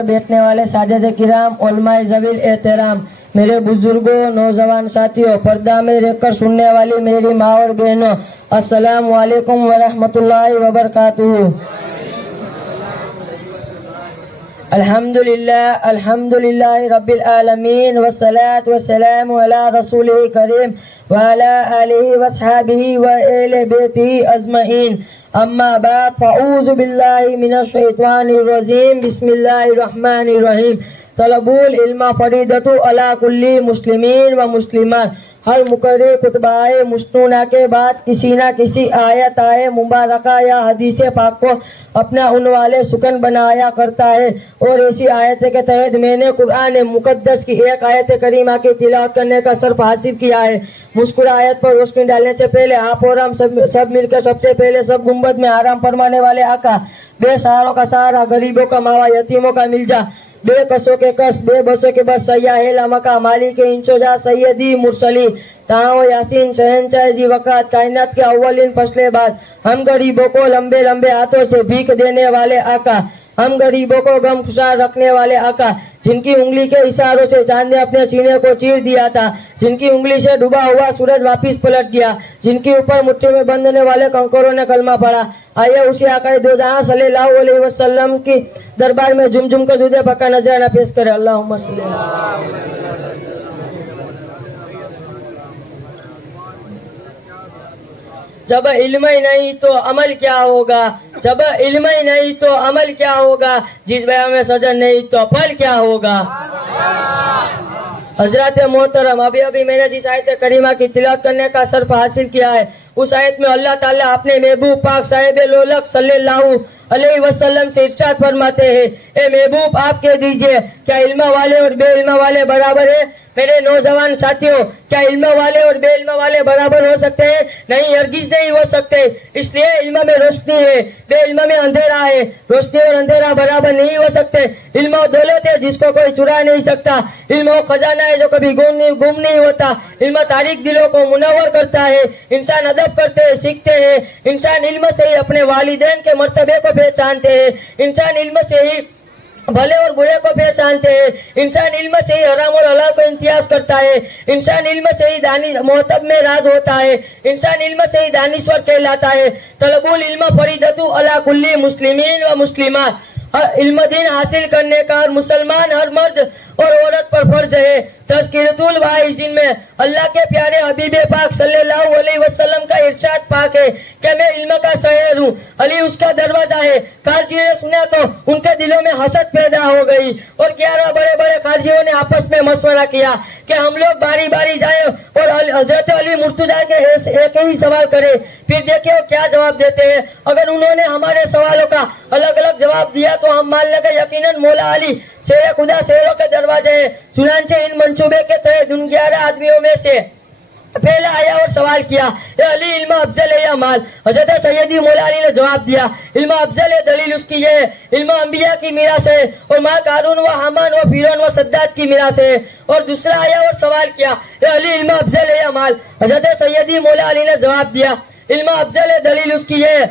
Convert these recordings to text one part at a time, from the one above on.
بیٹھنے والے سادات کرام، علماء ذویل احترام، میرے بزرگوں، نوجوان ساتھیوں، پردہ میں رہ کر سننے والی میری ماں اور بہنوں، السلام علیکم ورحمۃ اللہ وبرکاتہ۔ الحمدللہ رب العالمین، والصلاة والسلام علی رسولہ کریم وعلی آلہ وصحبہ وآل بیتہ اجمعین، اما بعد، فاعوذ باللہ من الشیطان الرجیم، بسم اللہ الرحمن الرحیم۔ طلب العلم فریضۃ علی کل مسلمین و مسلمات۔ ہر مقرر خطبہ مسنونہ کے بعد کسی نہ کسی آیت مبارکہ یا حدیث پاک کو اپنا عنوان سکن بنایا کرتا ہے، اور اسی آیت کے تحت میں نے قرآن مقدس کی ایک آیت کریمہ کی تلاوت کرنے کا شرف حاصل کیا ہے۔ مذکورہ آیت پر روشنی ڈالنے سے پہلے آپ اور ہم سب مل کر سب سے پہلے سب گنبد میں آرام فرمانے والے آقا، بے سہاروں کا سہارا، غریبوں کا ماوا، یتیموں کا ملجا، بے کسوں کے کس، بے بسوں کے بس، سیاح لمکہ، مالک انشوجا، سیدی مرسلی، تاؤ یاسین، شہنشاہ جی وقت، کائنات کے اولین فصل بعد، ہم غریبوں کو لمبے لمبے ہاتھوں سے بھیک دینے والے آقا، ہم غریبوں کو غم خوشحال رکھنے والے آقا، جن کی انگلی کے اشاروں سے چاند نے اپنے سینے کو چیر دیا تھا، جن کی انگلی سے ڈوبا ہوا سورج واپس پلٹ گیا، جن کے اوپر مٹھی میں بندھنے والے کنکروں نے کلمہ پڑھا۔ آئیے اسی آقا دو جہاں صلی اللہ علیہ وسلم کی دربار میں جم جم کر دودھ پکا نذرانہ پیش کرے۔ اللہم صلی اللہ۔ جب علم ہی نہیں تو عمل کیا ہوگا، جب علم ہی نہیں تو عمل کیا ہوگا، جس بیان میں سجن نہیں تو پھل کیا ہوگا۔ حضرات محترم، ابھی میں نے جس آیت کریمہ کی تلاوت کرنے کا شرف حاصل کیا ہے، اس آیت میں اللہ تعالیٰ اپنے محبوب پاک صاحب لولک صلی اللہ علیہ وسلم سے ارشاد فرماتے ہیں، اے محبوب آپ کہہ دیجئے، کیا علم والے اور بے علم والے برابر ہیں؟ میرے نوجوان ساتھیوں، کیا علم والے اور بے علم والے برابر ہو سکتے ہیں؟ نہیں، ہرگز نہیں ہو سکتے۔ اس لیے علم میں روشنی ہے، بے علم میں اندھیرا ہے۔ روشنی اور اندھیرا برابر نہیں ہو سکتے۔ علم و دولت ہے جس کو کوئی چرا نہیں سکتا۔ علم و خزانہ ہے جو کبھی گم نہیں ہوتا۔ علم تاریک دلوں کو منور کرتا ہے۔ انسان ادب کرتے ہیں، سیکھتے ہیں۔ انسان علم سے ہی اپنے والدین کے مرتبے کو پہچانتے ہیں۔ انسان علم سے ہی بھلے اور برے کو پہچانتے ہیں۔ انسان علم سے ہی حرام اور حلال کو امتیاز کرتا ہے۔ انسان علم سے ہی محتب میں راز ہوتا ہے۔ انسان علم سے ہی دانشور کہلاتا ہے۔ طلب العلم فریضۃ علی کل مسلمین و مسلمات۔ علم دین حاصل کرنے کا ہر مسلمان، ہر مرد اور عورت پر فرض ہے۔ تذکرۃ الواعظین میں اللہ کے پیارے حبیب پاک صلی اللہ علیہ وسلم کا ارشاد پاک ہے کہ میں علم کا شہر ہوں، علی اس کا دروازہ ہے۔ خارجی نے سنا تو ان کے دلوں میں حسد پیدا ہو گئی، اور 11 بڑے بڑے خارجیوں نے آپس میں مشورہ کیا کہ ہم لوگ باری باری جائیں اور حضرت علی مرتضیٰ کے ایک ہی سوال کرے، پھر دیکھیں وہ کیا جواب دیتے ہیں۔ اگر انہوں نے ہمارے سوالوں کا الگ الگ جواب دیا تو ہم مان لیں کہ یقیناً مولا علی شیر خدا شیروں کے دروازے ہیں۔ چنانچہ ان منصوبے کے تحت ان 11 آدمیوں میں سے پہلا آیا اور سوال کیا، اے علی، علم افضل ہے یا مال؟ حضرت سیدی مولا علی نے جواب دیا، علم افضل ہے، دلیل اس کی یہ ہے، علم انبیاء کی میراث ہے، اور مال قارون و حامان و فرعون و صداد کی میراث ہے۔ اور دوسرا آیا اور سوال کیا، اے علی، علم افضل ہے یا مال؟ حضرت سیدی مولا علی نے جواب دیا، علم افضل ہے، دلیل اس کی یہ ہے،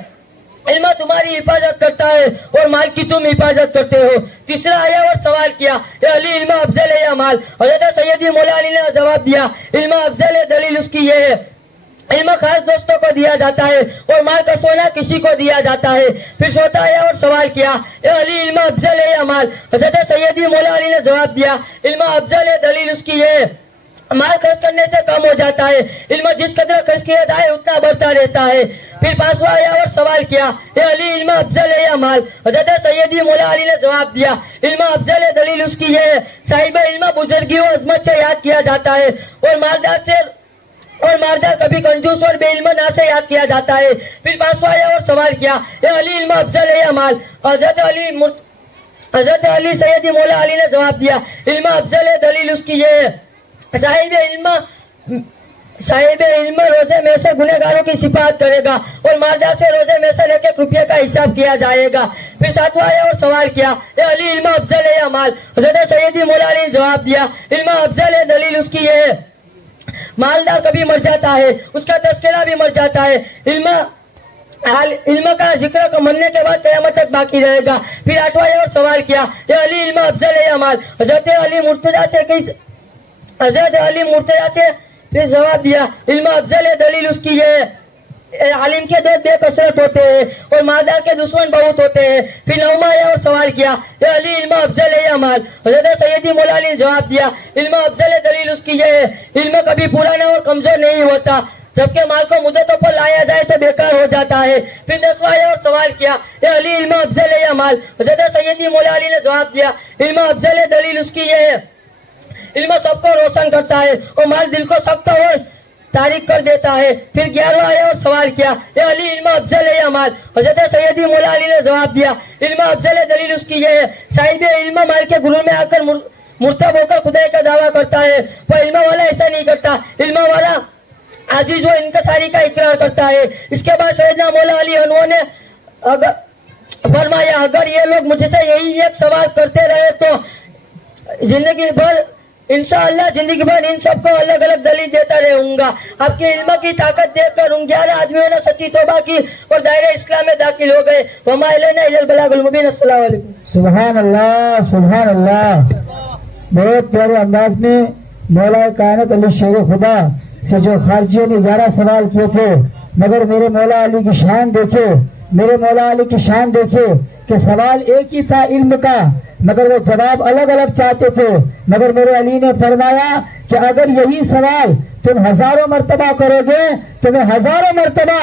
علم تمہاری حفاظت کرتا ہے اور مال کی تم حفاظت کرتے ہو۔ تیسرا آیا اور سوال کیا، اے علی، علم افضل ہے یا مال؟ حضرت سیدی مولا علی نے جواب دیا، علم افضل ہے، دلیل اس کی یہ ہے، علم خاص دوستوں کو دیا جاتا ہے اور مال کا سونا کسی کو دیا جاتا ہے۔ پھر چوتھا آیا اور سوال کیا، اے علی، علم افضل ہے یا مال؟ حضرت سیدی مولا علی نے جواب دیا، علم افضل ہے، دلیل اس کی یہ ہے، مال خرچ کرنے سے کم ہو جاتا ہے، علم جس قدر خرچ کیا جائے اتنا بڑھتا رہتا ہے۔ پھر پانچواں آیا اور سوال کیا، اے علی، علم افضل ہے یا مال؟ حضرت سیدی مولا علی نے جواب دیا، علم افضل ہے، دلیل اس کی یہ ہے، صاحب علم بزرگی و عظمت سے یاد کیا جاتا ہے، اور مالدار کبھی کنجوس اور بے علم نہ سے یاد کیا جاتا ہے۔ پھر پانچواں آیا اور سوال کیا، اے علی، علم افضل ہے یا مال؟ حضرت علی سیدی مولا علی نے جواب دیا، علم افضل ہے، دلیل اس کی یہ ہے، صاحب علم روزے میں سے گنہگاروں کی صفات کرے گا، اور مالدار سے روزے میں سے 1 روپے کا حساب کیا جائے گا۔ پھر ساتواں آیا اور سوال کیا، اے علی، علم افضل ہے یا مال؟ حضرت سیدی مولا علی نے جواب دیا، علم افضل ہے، دلیل اس کی یہ ہے، مالدار کبھی مر جاتا ہے، اس کا تذکرہ بھی مر جاتا ہے، इल्म का जिक्र मरने के बाद क़यामत तक बाकी रहेगा। फिर 8वां और सवाल किया, ये अली इल्म अफजल है या माल? हजरत अली मुर्तजा से फिर जवाब दिया, इल्म अफजल है, दलील उसकी ये है, आलिम के दोस्त बेकसरत होते हैं और मालदार के दुश्मन बहुत होते हैं। फिर 9वां और सवाल किया, ये अली इल्म अफजल है या माल? हजरत सैयदी मौला अली ने जवाब दिया, इल्म अफजल है, दलील उसकी ये है, इल्म कभी पुराना और कमजोर नहीं होता, जबकि माल को मुद्दतों पर लाया जाए तो बेकार हो जाता है। फिर 10वां और सवाल किया, ये अली इल्म अफजल है या माल? हजरत सैयदी मौला अली ने जवाब दिया, इल्म अफजल है, दलील उसकी ये है, इल्म सबको रोशन करता है और माल दिल को सख्त और तारीख कर देता है। फिर 11वां और सवाल किया, ये अली इल्म अफजल है या माल? हजरत सैयदी मौला अली ने जवाब दिया, इल्म अफजल है, दलील उसकी ये है, साहिब इल्म माल के गुरूर में आकर मुर्तब होकर खुदाई का दावा करता है, पर इल्म वाला ऐसा नहीं करता, इल्म वाला आजीज व इनकसारी का इकरार करता है। इसके बाद सैयदना मौला अली अन्हो ने फरमाया, अगर ये लोग मुझसे यही एक सवाल करते रहे तो जिंदगी भर इंशाअल्लाह जिंदगी भर इन सबको अलग अलग दलील देता रहूंगा। आपके इल्म की ताकत देखकर उन 11 आदमियों ने सच्ची तौबा की और दायरे इस्लाम में दाखिल हो गए। वमा इलैना इल्लल बलागुल मुबीन। अस्सलाम वालेकुम। सुभान अल्लाह, सुभान अल्लाह। बहुत प्यारे अंदाज में मौला कायनात अली शेर खुदा से जो खारजियों ने 11 सवाल किए थे, मगर मेरे मौला अली की शान देखे, मेरे मौला अली की शान देखे कि सवाल एक ही था इल्म का, मगर वो जवाब अलग अलग चाहते थे। मगर मेरे अली ने फरमाया कि अगर यही सवाल तुम हजारों मर्तबा करोगे तो मैं हजारों मर्तबा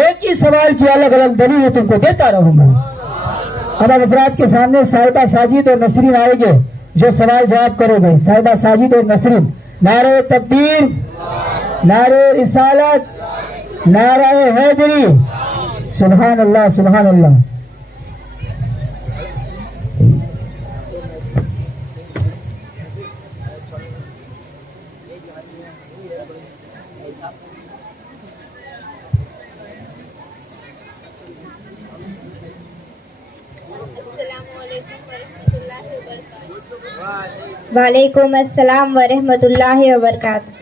एक ही सवाल की अलग अलग दलील तुमको देता रहूंगा। अब हजरात के सामने साहिबा साजिद और नसरीन आएंगे जो सवाल जवाब करोगे। साहिबा साजिद और नसरीन, नारे तकबीर, नारे रिसालत, नारे हैदरी। सुभान अल्लाह, सुभान अल्लाह। वालेकुम अस्सलाम व रहमतुल्लाहि व बरकातहू।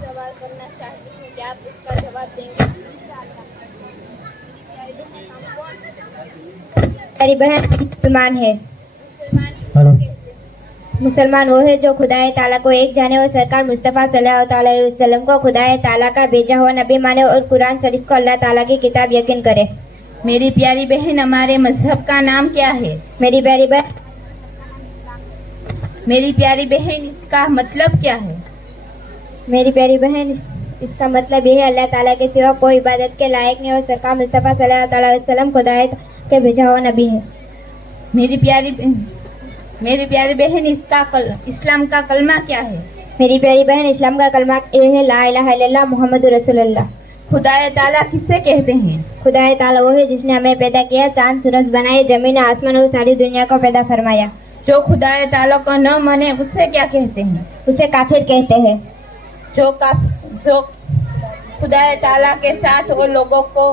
सवाल करना चाहती हूँ, क्या आप उसका जवाब देंगे? मेरी बहन मुसलमान है। मुसलमान वो है जो खुदाए ताला को एक जाने और सरकार मुस्तफ़ा सल्लल्लाहु अलैहि वसल्लम को खुदाए ताला का भेजा हुआ नबी माने और कुरान शरीफ को अल्लाह ताला की किताब यकीन करे। मेरी प्यारी बहन, हमारे मजहब का नाम क्या है? मेरी प्यारी बहन, इसका मतलब क्या है? मेरी प्यारी बहन, इसका मतलब ये है अल्लाह ताला के सिवा कोई इबादत के लायक नहीं और सरकार मुस्तफ़ा सल्लल्लाहु अलैहि वसल्लम खुदाए के भेजा हुआ नबी है। मेरी प्यारी बहन, इस्लाम का कलमा क्या है? मेरी प्यारी बहन, इस्लाम का कलमा ये है ला इलाहा इल्लल्लाह मुहम्मदुर रसूलुल्लाह। खुदाए ताला किसे कहते हैं? खुदाए ताला वो है जिसने हमें पैदा किया, चांद सूरज बनाए, जमीन आसमान और सारी दुनिया को पैदा फरमाया। जो खुदाए ताला को न माने उसे क्या कहते हैं? उसे काफिर कहते हैं। जो खुदाए ताला के साथ और लोगों को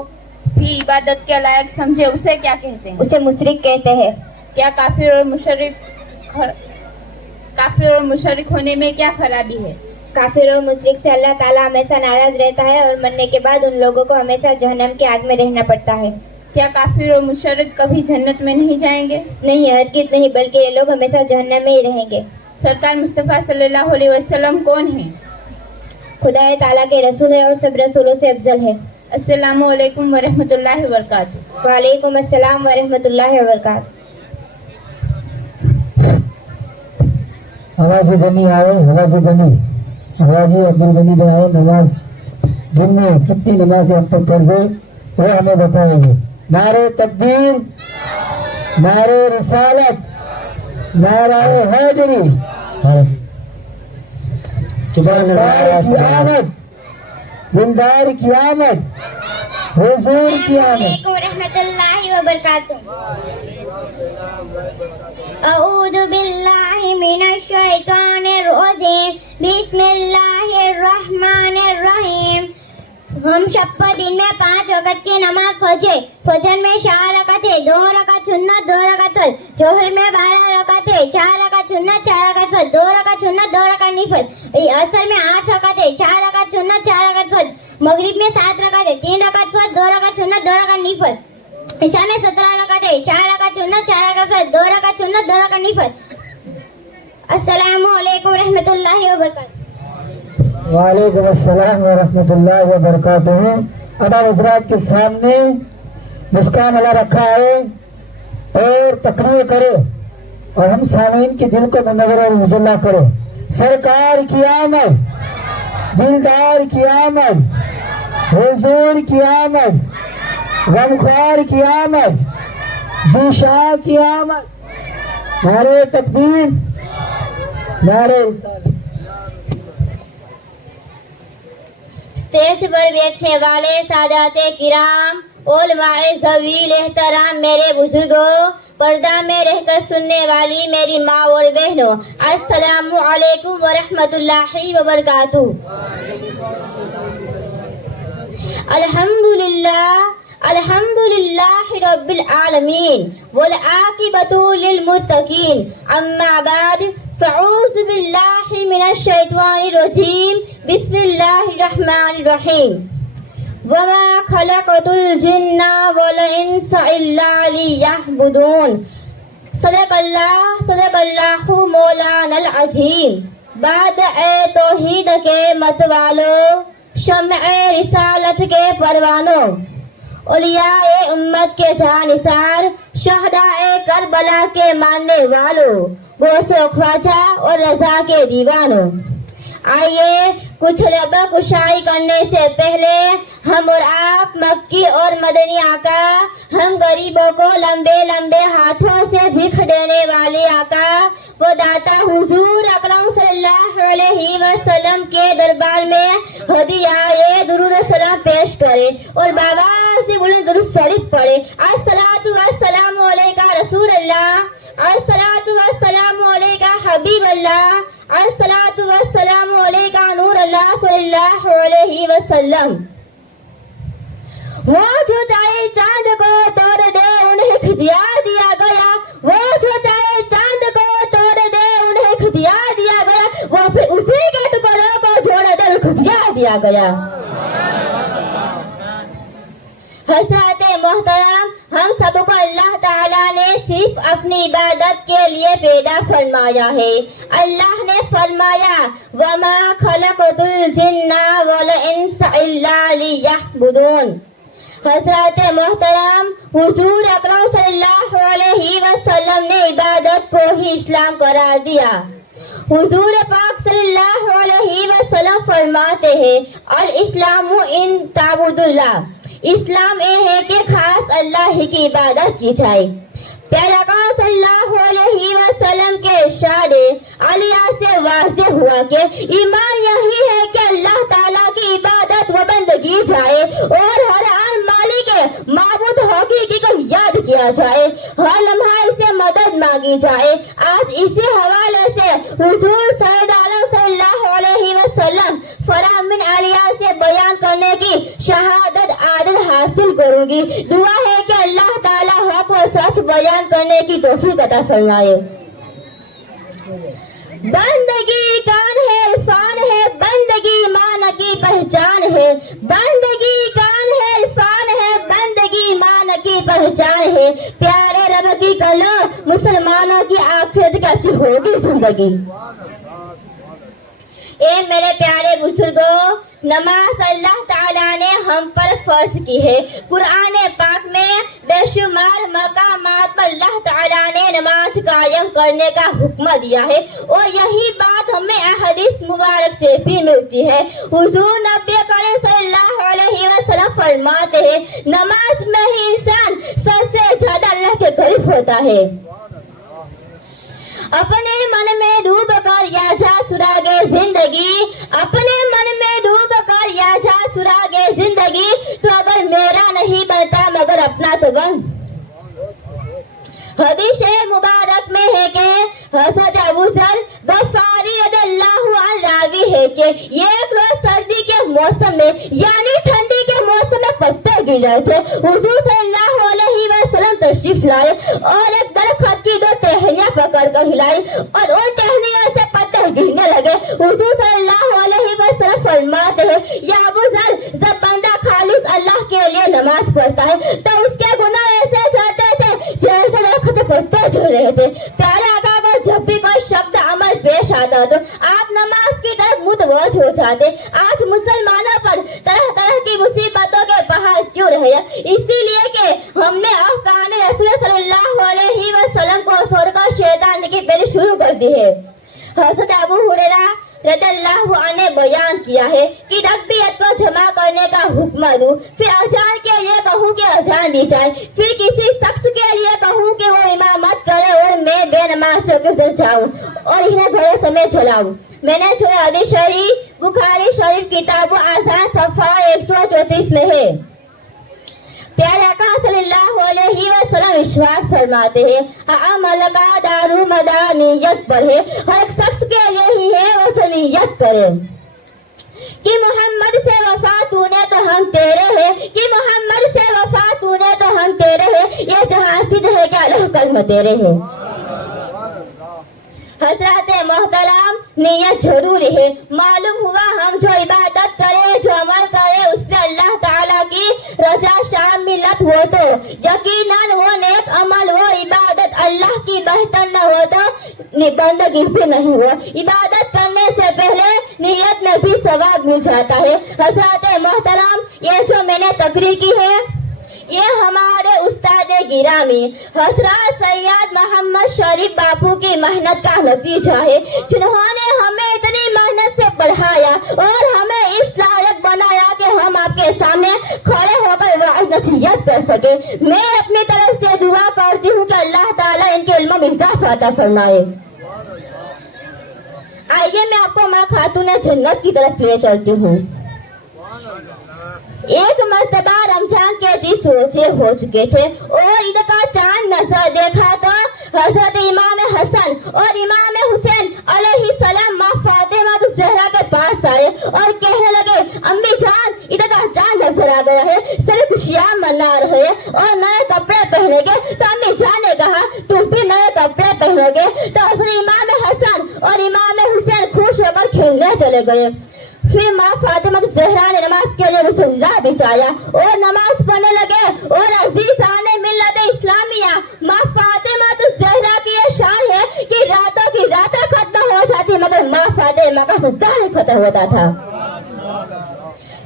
भी इबादत के लायक समझे उसे क्या कहते हैं? उसे मुशरिक कहते हैं। क्या काफिर और मुशरिक होने में क्या खराबी है? काफिर और मुशरिक से अल्लाह ताला हमेशा नाराज रहता है और मरने के बाद उन लोगों को हमेशा जहन्नम की आग में रहना पड़ता है। क्या काफिर और मुशरिक कभी जन्नत में नहीं जाएंगे? नहीं, हरगिज़ नहीं, बल्कि ये लोग हमेशा जहन्नम में ही रहेंगे। सरकार मुस्तफ़ा सल्लल्लाहु अलैहि वसल्लम कौन है? खुदाए ताला के रसूल है और सब रसूलों से अफजल है। अस्सलामु अलैकुम व रहमतुल्लाहि व बरकातहू। वालेकुम अस्सलाम व रहमतुल्लाहि व बरकातहू। आवाज़ गनी आए, आवाज़ गनी, आवाज़ अब्दुल गनी भाई आए। नमाज दिन में कितनी नमाजें हम पर फर्ज है वो हमें बताएंगे। नारे तकबीर, नारे रिसालत, नारे हैदरी, क़यामत, दिलदार की आमद, हुजूर की आमद। रहमतुल्लाहि व बरकातहू। अऊज़ु बिल्लाहि मिनश शैतानिर रजीम। बिस्मिल्लाहिर रहमानिर रहीम। हम शपथ दिन में 5 वक़्त की नमाज फजर में 4 रकात है, 2 रकात सुन्नत, 2 रकात फर्ज। जोहर में 12 रकात है, 4 रकात सुन्नत, 4 रकात फर्ज, 2 रकात सुन्नत, 2 रकात नफल। असर में 8 रकात है, 4 रकात सुन्नत, 4 रकात फर्ज। मगरिब में 7 रकात है, 3 रकात फर्ज, 2 रकात सुन्नत, 2 रकात नफल। ईशा में 17 रकात है, 4 रकात सुन्नत, 4 रकात फर्ज, 2 रकात सुन्नत, 2 रकात नफल। अस्सलामु अलैकुम रहमतुल्लाहि व बरकातहू। वालेकुम अस्सलाम व रहमतुल्लाहि व बरकातहू। अदा हजरात के सामने मुस्कान अला रखा है और तकरीर करे और हम सामीन के दिल को मुनव्वर और मुजल्ला करो। सरकार की आमद, दिलदार की आमद, हुजूर की आमद, गमख्वार की आमद, दिशा की आमद। नारे तकबीर, नारे रिसालत। स्टेज पर बैठने वाले सादाते किराम, उलमाए ज़वील एहतराम, मेरे बुजुर्गों, पर्दा में रहकर सुनने वाली मेरी माँ और बहनों, अस्सलामु अलैकुम व रहमतुल्लाहि व बरकातहू। अल्हम्दुलिल्लाह अल्हम्दुलिल्लाहि रब्बिल आलमीन वल आकिबतु लिल मुत्तकीन। अम्मा बाद फ़अऊज़ु बिल्लाहि मिनश शैतानिर रजीम। बिस्मिल्लाहिर रहमानिर रहीम। वमा खलक़तुल जिन्ना वल इंसा इल्ला लियअबुदून। सदक़ल्लाहु मौलानल अज़ीम। बाद ए तौहीद के मतवालों, शम्अ रिसालत के परवानों, औलियाए उम्मत के जानिसार, शहदाए करबला के मानने वालों, गौसो ख्वाजा और रजा के दीवानों, आइए कुछ लब कुशाई करने से पहले हम और आप मक्की और मदनी आका, हम गरीबों को लंबे लंबे हाथों से भीख देने वाले आका वो दाता हुजूर अकरम सल्लल्लाहु अलैहि वसल्लम के दरबार में हदियाए दुरूद सलाम पेश करें और बाबा से बुलंद दुरूद शरीफ पढ़े। अस्सलातु वस्सलामु अलैका रसूलल्लाह, अस्सलातु वस्सलामु अलैका हबीबल्लाह, अस्सलातु वस्सलामु अलैका नूरल्लाह सल्लल्लाहु अलैहि वसल्लम। वो जो चाहे चांद को तोड़ दे उन्हें खुदिया दिया गया, वो जो चाहे चांद को तोड़ दे उन्हें खुदिया दिया गया, वो फिर उसी के टुकड़ों को जोड़ दे खुदिया दिया गया। हज़रात मोहतरम, हम सबको अल्लाह ताला ने सिर्फ अपनी इबादत के लिए पैदा फरमाया है। अल्लाह ने फरमाया वमा खलक़तुल जिन्ना वल इंसा इल्ला लियअबुदून। हज़रात मोहतरम, हुजूर अकरम सल्लल्लाहु अलैहि वसल्लम ने इबादत को ही इस्लाम करार दिया। हुजूर पाक सल्लल्लाहु अलैहि वसल्लम फरमाते हैं अल इस्लामु इन ताबुदुल्लाह, इस्लाम ये है कि खास अल्लाह ही की इबादत की जाए। प्यारे आका सल्लल्लाहु अलैहि वसल्लम के इरशाद आलिया से वाज़ेह हुआ कि ईमान यही है कि अल्लाह ताला की इबादत व बंदगी जाए और हर आन मालिक माबूद हकीकी को याद किया जाए, हर लम्हा इसे मदद मांगी जाए। आज इसी हवाले से हुजूर सैयद आलम सल्लल्लाहु अलैहि वसल्लम फरामिन आलिया से बयान करने की शहादत आदत हासिल करूंगी। दुआ है कि अल्लाह ताला हक व सच बयान करने की तौफीक अता फरमाए। बंदगी कान है, इरफान है, बंदगी मान की पहचान है, बंदगी कान है, इरफान है, बंदगी मान की पहचान है। प्यारे रब की कलो मुसलमानों की आखिरत की अच्छी होगी जिंदगी। ए मेरे प्यारे बुजुर्गों, नमाज अल्लाह ताला ने हम पर फर्ज की है। कुरान पाक में बेशुमार मकामात पर अल्लाह ताला ने नमाज कायम करने का हुक्म दिया है और यही बात हमें हदीस मुबारक से भी मिलती है। हुजूर नबी करीम सल्लल्लाहु अलैहि वसल्लम फरमाते हैं नमाज में ही इंसान सबसे ज्यादा अल्लाह के करीब होता है। अपने मन में डूब कर या जा सुरागे जिंदगी, अपने मन में डूब कर या जा सुरागे जिंदगी, तो अगर मेरा नहीं बनता मगर अपना तो बन। हदीस मुबारक में है कि हज़रत अबू ज़र गफ़ारी रज़ियल्लाहु अन्हु रावी है कि एक रोज सर्दी के मौसम में यानी ठंडी के मौसम में पत्ते गिर रहे थे। हुजूर सल्लल्लाहु अलैहि वसल्लम तशरीफ लाए और एक दरख्त की 2 टहनियां पकड़ कर हिलाई और उन टहनियों से पत्ते गिरने लगे। हुजूर सल्लल्लाहु अलैहि वसल्लम फरमाते हैं, या अबू ज़र, जब बंदा खालिस अल्लाह के लिए नमाज पढ़ता है तो उसके गुनाह ऐसे झड़ते थे जैसे दरख्त पत्ते झड़ रहे थे। प्यारे आका को जब भी कोई शब्द अमल पेश आता तो आप नमाज की तरफ मुतवज्ज हो जाते। आज मुसलमानों पर तरह तरह की मुसीबतों के पहाड़ क्यों रहे हैं? इसीलिए कि हमने अहकाम रसूल सल्लल्लाहु अलैहि वसल्लम को छोड़कर शैतान की पहले शुरू कर दी है। हज़रत अबू हुरैरा रज़ियल्लाहु अन्हु ने बयान किया है कि तकबीरत को जमा करने का हुक्म दूं, फिर अजान के लिए कहूँ कि अजान दी जाए, फिर किसी शख्स के लिए कहूँ कि वो इमामत करे और मैं बेनमाज होकर जाऊँ और इन्हें घरे समय चलाऊँ। मैंने जो हदीस शरीफ बुखारी शरीफ किताब आज़ान सफ़ा 134 में है। प्यारे आका सल्लल्लाहु अलैहि वसल्लम इरशाद फरमाते हैं, अमल का दारू मदार नियत पर है। हर एक शख्स के लिए ही है वो जो नियत करे कि मोहम्मद से वफा तूने तो हम तेरे हैं, कि मोहम्मद से वफा तूने तो हम तेरे हैं, ये जहां सिद्ध है कि अल्लाह कलम तेरे है। हजरत मोहतरम नियत जरूरी है। मालूम हुआ हम जो इबादत करे जो अमल करे उसमें अल्लाह ताला की रजा शामिलत हो तो यकीनन वो नेक अमल वो इबादत अल्लाह की बेहतर न हो तो बंदगी भी नहीं हो। इबादत करने से पहले नियत में भी सवाब मिल जाता है। हजरत मोहतरम ये जो मैंने तकरीर की है ये हमारे उस्ताद गिरामी हजरत सैयद मोहम्मद शरीफ बापू की मेहनत का नतीजा है, जिन्होंने हमें इतनी मेहनत से पढ़ाया और हमें इस लायक बनाया कि हम आपके सामने खड़े होकर वाइज नसीहत कर सके। मैं अपनी तरफ से दुआ करती हूँ कि अल्लाह ताला इनके इल्म में इजाफा अता फरमाए। आइए मैं आपको माँ खातून जन्नत की तरफ ले चलती हूँ। एक मर्तबा रमजान के 30 रोजे हो चुके थे और ईद का चांद नजर देखा तो हजरत इमाम हसन और इमाम हुसैन अलैहिस्सलाम माँ फातिमा ज़हरा के पास आए और कहने लगे, अम्मी जान ईद का चांद नजर आ गया है, सभी खुशियाँ मना रहे हैं और नए कपड़े पहनेंगे। तो अम्मी जान ने कहा तुम भी नए कपड़े पहनोगे? तो हजरत इमाम हसन और इमाम हुसैन खुश होकर खेलने चले गए। फिर माँ फातिमा ज़हरा ने नमाज के लिए मुसल्ला बिछाया और नमाज पढ़ने लगे और अजीज़ाने मिल्लत इस्लामिया माँ फातिमा ज़हरा की ये शान है कि रातों की रातें खत्म हो जाती मगर माँ फातिमा का सजदा नहीं खत्म होता था।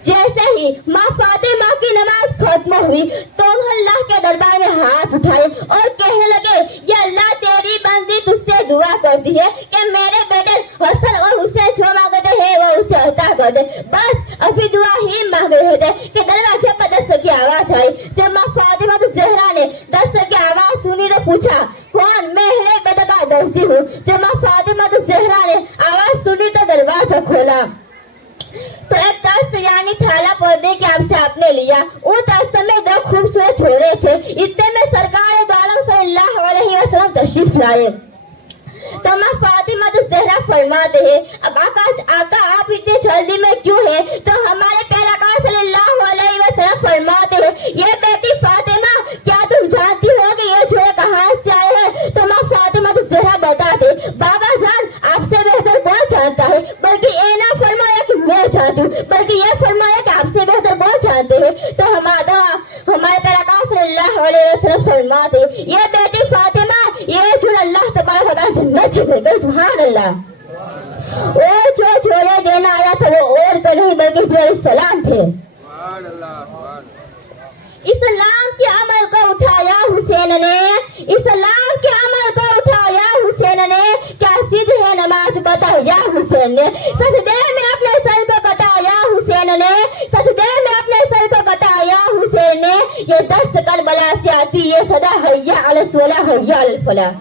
जैसे ही माँ फातिमा की नमाज खत्म हुई तो अल्लाह के दरबार में हाथ उठाए और कहने लगे, या अल्लाह तेरी बंदी तुझसे दुआ करती है कि मेरे बेटे हसन और हुसैन जो मांगते हैं वो उसे अता कर दे। बस अभी दुआ ही मांग रहे थे कि दरवाजे पर दस्तक की आवाज आई। जब माँ फातिमा ज़हरा ने दस्तक की आवाज सुनी तो पूछा, कौन? मैं है बेटा का दर्जी हूँ। जब माँ फातिमा ज़हरा ने आवाज सुनी तो दरवाजा खोला तो एक तस्त यानी थैला पर्दे के आपसे आपने लिया। उन तस्त में 2 खूबसूरत छोरे थे। इतने में सरकार दो आलम सल्लल्लाहु अलैहि वसल्लम तशरीफ लाए। तो माँ फातिमा ज़हरा फरमाते हैं, अब आका आप इतनी जल्दी में क्यों है? तो हमारे प्यारे आका सल्लल्लाहु अलैहि वसल्लम फरमाते हैं, ये बेटी फातिमा क्या तुम जानती हो कि ये छोरे कहाँ से आए हैं? तो माँ फातिमा ज़हरा बताते, बाबा जान आपसे बेहतर कौन जानता है? बल्कि ये ना फरमाया कि मैं जानती हूँ बल्कि ये फरमाया कि आपसे बेहतर कौन जानते हैं। तो हमारे प्यारे आका सल्लल्लाहु अलैहि वसल्लम फरमाते, ये बेटी फातिमा ये जो अल्लाह तबारक व तआला जन्नत में सुभान अल्लाह और जो छोरे देना आया था वो और तो नहीं बल्कि सलाम थे। इस्लाम के अमल को उठाया हुसैन ने, इस्लाम के अमल को उठाया हुसैन ने। क्या सिज है नमाज बताया हुसैन ने। सजदे में अपने सर को कटाया हुसैन ने, सजदे में अपने सर को कटाया हुसैन ने। ये दस्त करबला से आती है सदा हैया अल सला हैया अल फला।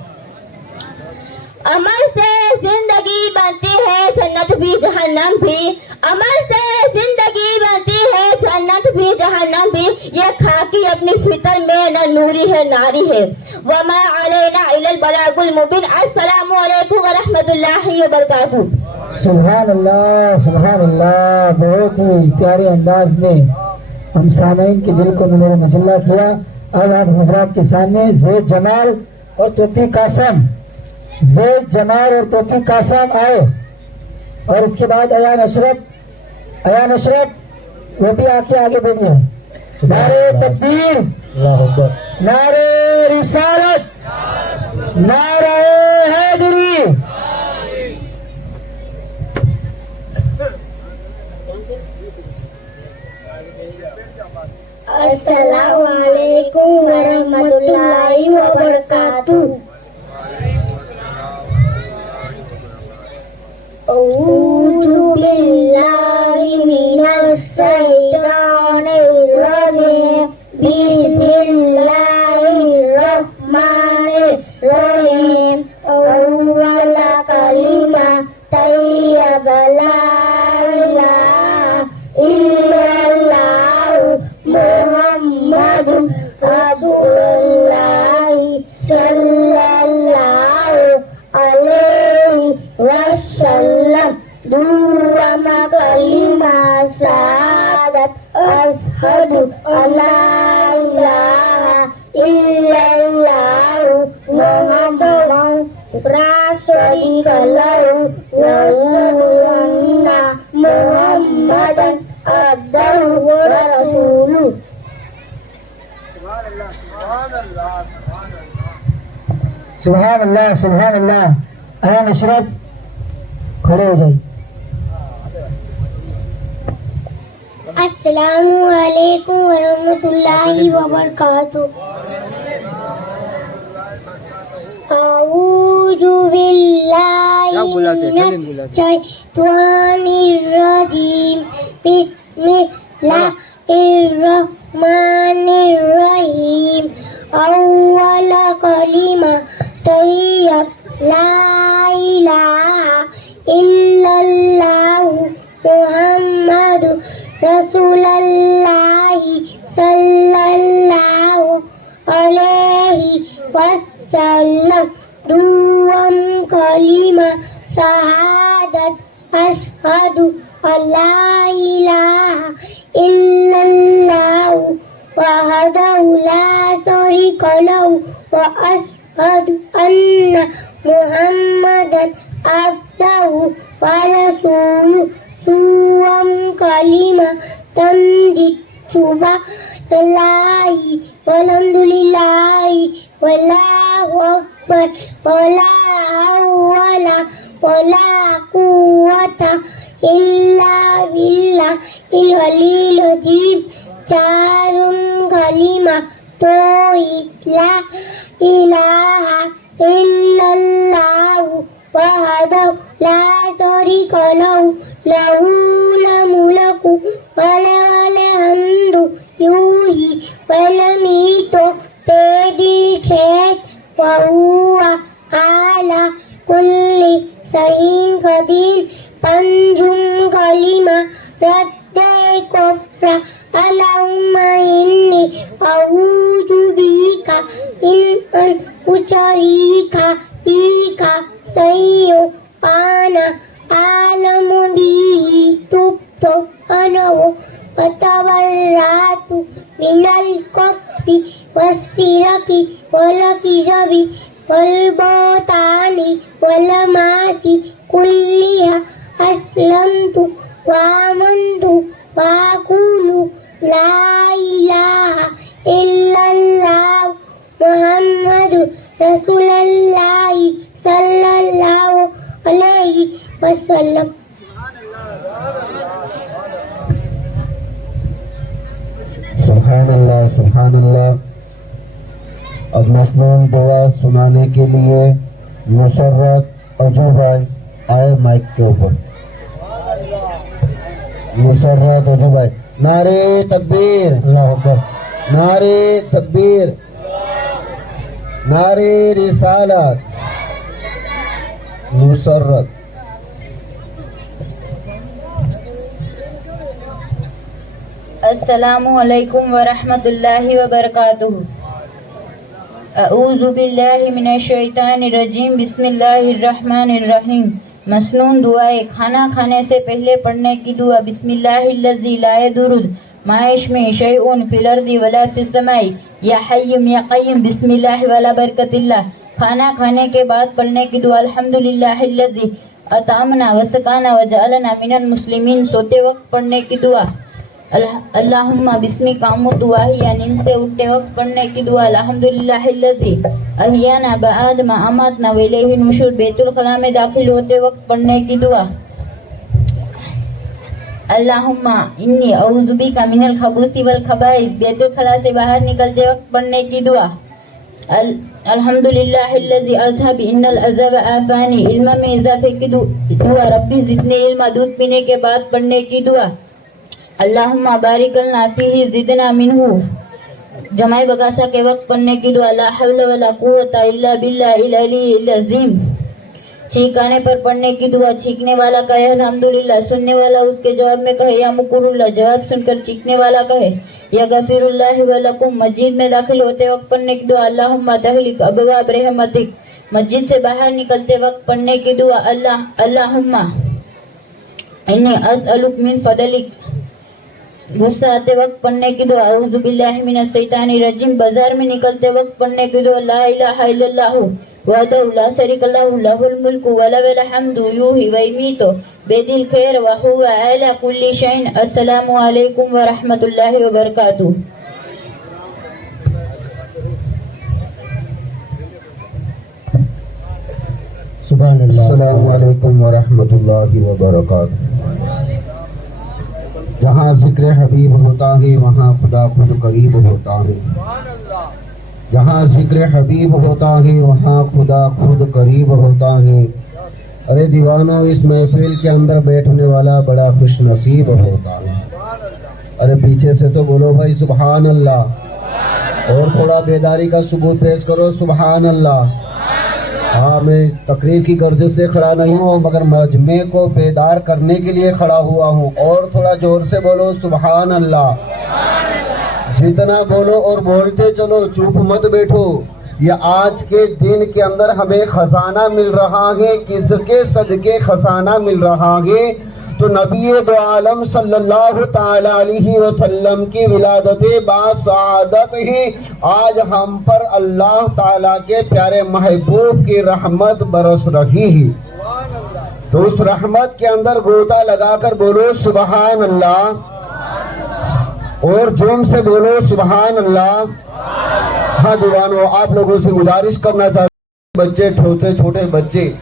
अमल से जिंदगी बनती है जन्नत भी जहन्नम भी, अमल से जिंदगी बनती है जन्नत भी जहन्नम भी। ये खाकी अपनी फितर में न नूरी है नारी है। वमा अलैना इल्लल बलागुल मुबीन। अस्सलामु अलैकुम व रहमतुल्लाहि व बरकातुहू। सुभान अल्लाह सुभान अल्लाह। बहुत ही प्यारे अंदाज में हम सामईन के दिल को नूर मसल्ला किया। अब आप हजरात के सामने ज़ैद जमाल और तोफीक कासम, ज़ैद जमाल और तोफीक कासम आए اور اس کے بعد ایان اشرف وہ بھی آ کے آگے بڑھی ہے. نعرے تکبیر، اللہ اکبر. نعرے رسالت، نعرہ حیدری. السلام علیکم ورحمۃ اللہ وبرکاتہ. اعوذ باللہ من الشیطان الرجیم. بسم اللہ الرحمن الرحیم. اول کلمہ طیب لا الہ الا اللہ محمد رسول اللہ صلی اللہ علیہ وسلم. دوم کلمہ شہادت اشہد ان لا الہ الا اللہ محمد لا شریک لہ واشہد ان محمدا عبدہ ورسولہ. سبحان اللہ سبحان اللہ. ایان اشرف کھڑے ہو جائیے. السلام علیکم ورحمۃ اللہ وبرکاتہ. اعوذ باللہ من الشیطان الرجیم. بسم اللہ الرحمن الرحیم. اول کلمہ طیب لا الہ الا اللہ محمد رسول اللہ صلی اللہ علیہ وسلم. دوم کلمہ شہادت اشہد ان لا الہ الا اللہ وحدہ لا شریک لہ واشہد ان محمدا عبدہ ورسولہ. دوم کلمہ تمجید سبحان اللہ والحمد للہ واللہ اکبر ولا حول ولا قوۃ الا باللہ العلی العظیم. چارم کلمہ توحید لا الہ الا اللہ وحدہ لا شریک لہ لہ الملک وله الحمد یحیی ویمیت بإذنہ وهو على كل شيء قدير. پنجم کلمہ رد کفر. اللہم انی اعوذ بک من ان اشرک بک شیئا انا اعلم به تبت انا وتبرأت من الكفر والشرك والكذب والبهتان والمعاصي كلها. أسلمت وآمنت وأقول لا إله إلا الله محمد رسول الله صلى الله عليه وسلم. سبحان اللہ سبحان اللہ. اب مصنون دعا سنانے کے لیے مسرت اجو بھائی آئے مائک کے اوپر. مسرت اجو بھائی. نعرے تکبیر، اللہ اکبر. نعرے تکبیر، نعرے رسالت. مسرت. السلام علیکم ورحمۃ اللہ وبرکاتہ. اعوذ باللہ من الشیطان الرجیم. بسم اللہ الرحمن الرحیم. مسنون دعائیں کھانا کھانے سے پہلے پڑھنے کی دعا. بسم اللہ الذی لا یضر مع اسمہ شیء فی الارض ولا فی السماء یا حی یا قیوم. بسم اللہ ولا برکت اللہ. کھانا کھانے کے بعد پڑھنے کی دعا. الحمدللہ الذی अतामना वसकाना वजअलना मिनल मुस्लिमीन सोते वक्त पढ़ने की दुआ। अल्लाहुम्मा बिस्मिका अमूतु व अहया नींद से उठते वक्त पढ़ने की दुआ। अल्हम्दुलिल्लाहिल्लज़ी अहयाना बअद मा अमातना व इलैहि नुशूर बैतुल खला में दाखिल होते वक्त पढ़ने की दुआ। अल्लाहुम्मा इन्नी औज़ु बिका मिनल खबूसी वल खबाइस बैतुल खला से बाहर निकलते वक्त पढ़ने की दुआ। अल्हम्दुलिल्लाहिल्लज़ी अज़हब इन्नल अज़ब आफ़ानी इल्म में इजाफे की दुआ। रब्बी ज़िदनी इल्मा दूध पीने के बाद पढ़ने की दुआ। अल्लाहुम्मा बारिक लना फ़ीही ज़िदना मिन्हु जमाई बगासा के वक्त पढ़ने की दुआ। ला हौला वला कुव्वता इल्ला बिल्लाहिल अलीय्यिल अज़ीम। छींकाने पर पढ़ने की दुआ। छींकने वाला कहे अल्हम्दुलिल्लाह, सुनने वाला उसके जवाब में कहे या मुकुरुल्लाह, जवाब सुनकर चीखने वाला कहे या गफिरुल्लाहि व लकुम। मस्जिद में दाखिल होते वक्त पढ़ने की दुआ। अल्लाहुम्मा तहलिक अबवाब रहमतिक। मस्जिद से बाहर निकलते वक्त पढ़ने की दुआ। अल्लाहुम्मा इन्नी अस्अलुक मिन फदलिक। गुस्सा आते वक्त पढ़ने की दुआ। औज़ु बिल्लाहि मिनश शैतानिर रजीम। बाजार में निकलते वक्त पढ़ने की दुआ। ला इलाहा इल्लल्लाहु वहदहु ला शरीका लहु लहुल मुल्कु व लहुल हम्दु युही व युमीतु बियदिल खैर व हुवा अला कुल्ली शैइन। अस्सलामु अलैकुम व रहमतुल्लाहि व बरकातुहू। अस्सलामु अलैकुम व रहमतुल्लाहि व बरकातुहू। जहाँ जिक्र हबीब होता है वहाँ खुदा खुद करीब होता है। जहाँ जिक्र हबीब होता है वहाँ खुदा खुद करीब होता है। अरे दीवानों, इस महफिल के अंदर बैठने वाला बड़ा खुश नसीब होता है। अरे पीछे से तो बोलो भाई सुभान अल्लाह, और थोड़ा बेदारी का सबूत पेश करो सुभान अल्लाह। हाँ, मैं तकरीर की गर्ज से खड़ा नहीं हूँ, मगर मजमे को बेदार करने के लिए खड़ा हुआ हूँ। और थोड़ा जोर से बोलो सुभान अल्लाह। जितना बोलो और बोलते चलो, चुप मत बैठो। ये आज के दिन के अंदर हमें खजाना मिल रहा है। किसके सदके खजाना मिल रहा है? तो नबी दो आलम सल्लल्लाहु ताला अलैहि वसल्लम की विलादत बासआदत ही आज हम पर अल्लाह ताला के प्यारे महबूब की रहमत बरस रही है। तो उस रहमत के अंदर गोता लगाकर बोलो सुभान अल्लाह, और जोम से बोलो सुभान अल्लाह। हाँ दीवानों, आप लोगों से गुजारिश करना चाहते, बच्चे, छोटे छोटे बच्चे,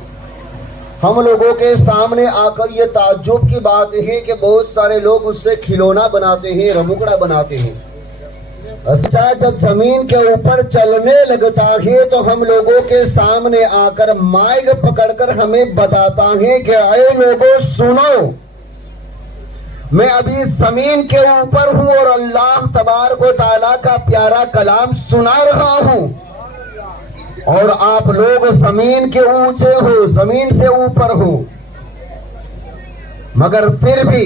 हम लोगों के सामने आकर ये ताज्जुब की बात है कि बहुत सारे लोग उससे खिलौना बनाते हैं, रमुकड़ा बनाते हैं। अच्छा, जब जमीन के ऊपर चलने लगता है तो हम लोगों के सामने आकर माइक पकड़कर हमें बताता है कि ऐ लोगों सुनो, मैं अभी जमीन के ऊपर हूँ और अल्लाह तबारक व तआला का प्यारा कलाम सुना रहा हूँ, और आप लोग जमीन के ऊंचे हो, जमीन से ऊपर हो, मगर फिर भी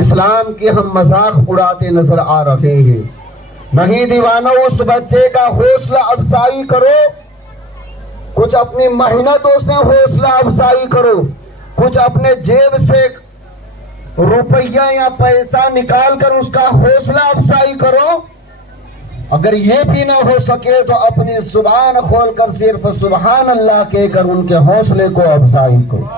इस्लाम के हम मजाक उड़ाते नजर आ रहे हैं। नहीं दीवानों, उस बच्चे का हौसला अफजाई करो, कुछ अपनी मेहनतों से हौसला अफजाई करो, कुछ अपने जेब से रुपया या पैसा निकाल कर उसका हौसला अफजाई करो। अगर ये भी ना हो सके तो अपनी जुबान खोलकर सिर्फ सुभान अल्लाह कहकर उनके हौसले को अफजाई करो।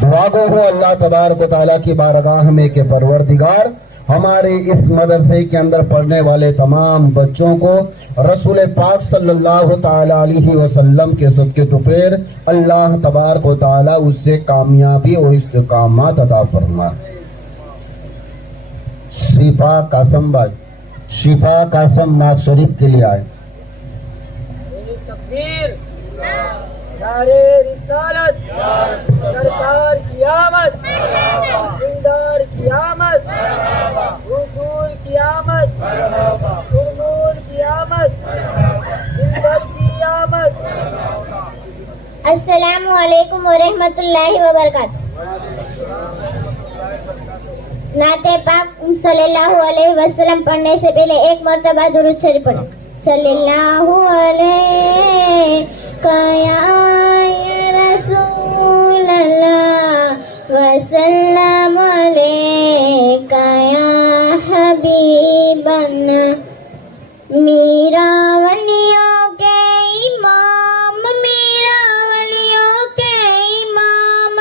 दुआ गो हो अल्लाह तबारक व तआला की बारगाह में के परवरदिगार हमारे इस मदरसे के अंदर पढ़ने वाले तमाम बच्चों को रसूल पाक सल्लल्लाहु ताला अलैहि वसल्लम के सदके तुफेर अल्लाह तबारक व तआला उससे कामयाबी और इस्तिकामत अता फरमा। शिफा कासम भाई, शिफा कासम नाथ शरीफ के लिए आए। तकबीर, नारे रिसालत, सरकार की आमद, दिलदार की आमद, रसूल की आमद, तुरनूर की आमद, दिलबर की आमद। अस्सलामु अलैकुम व रहमतुल्लाहि व बरकातुहू। नाते पाक सल्लल्लाहु अलैहि वसल्लम पढ़ने से पहले एक मर्तबा दुरूद शरीफ पढ़ें। सल्लल्लाहु अलैहि या रसूल अल्लाह वसल्लम अलैका या हबीबना। मीरा वलियों के इमाम, मीरा वलियों के इमाम,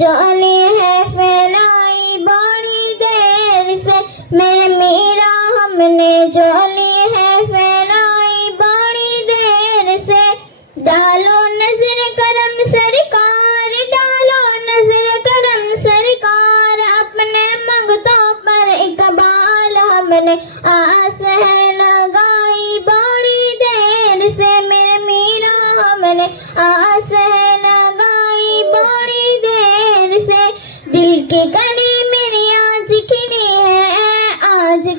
جولی ہے پھیلائی بڑی دیر سے میرے میرا ہم نے جولی ہے پھیلائی بڑی دیر سے ڈالو نظر کرم سرکار ڈالو نظر کرم سرکار اپنے منگتوں پر اقبال ہم نے آس ہے لگائی بڑی دیر سے میرے میرا ہم نے آس ہے لگائی بڑی دیر سے دل کی کلی میری آج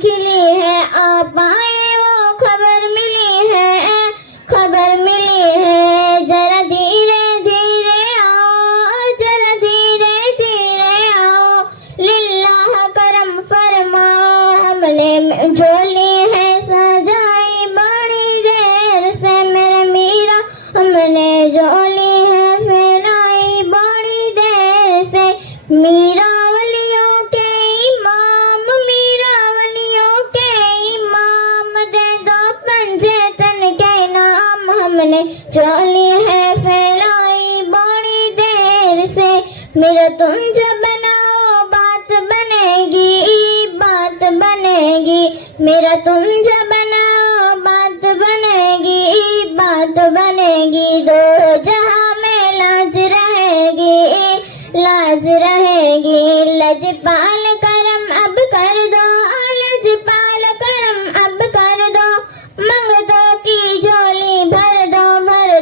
کھلی ہے آپ آئے وہ خبر ملی ہے ذرا دھیرے دھیرے آؤ ذرا دھیرے دھیرے آؤ للہ کرم فرماؤ ہم نے جولی ہے سجائی بڑی دیر سے میرے میرا ہم نے جولی ہے پھیلائی بڑی دیر سے میرا ولیوں کے امام میرا ولیوں کے امام دے دو پنجے تن کے نام ہم نے چولی ہے پھیلائی بڑی دیر سے میرا تم جب بناؤ بات بنے گی بات بنے گی میرا تم جب بناؤ بات بنے گی بات بنے گی دو جہاں میں لاج رہے گی لجپال کرم اب کر دو لجپال کرم اب کر دو منگتوں کی جولی بھر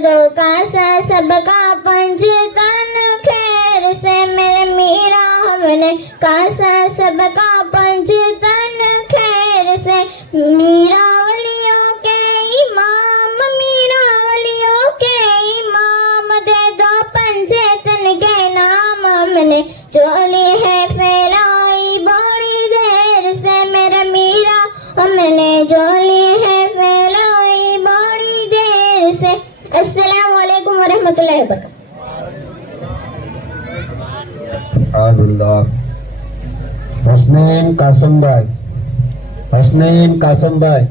دو کاسا سب کا پنجتن خیر سے میرے میرا ہم نے کاسا سب کا پنجتن خیر سے میرا ولیوں کے امام میرا ولیوں کے امام دے دو پنجے تن کے نام ہم نے چولی ہے پھیلائی بڑی دیر سے میرا میرا ہم نے چولی ہے پھیلائی بڑی دیر سے السلام علیکم ورحمۃ اللہ وبرکاتہ. اللہ حسنین قاسم بھائی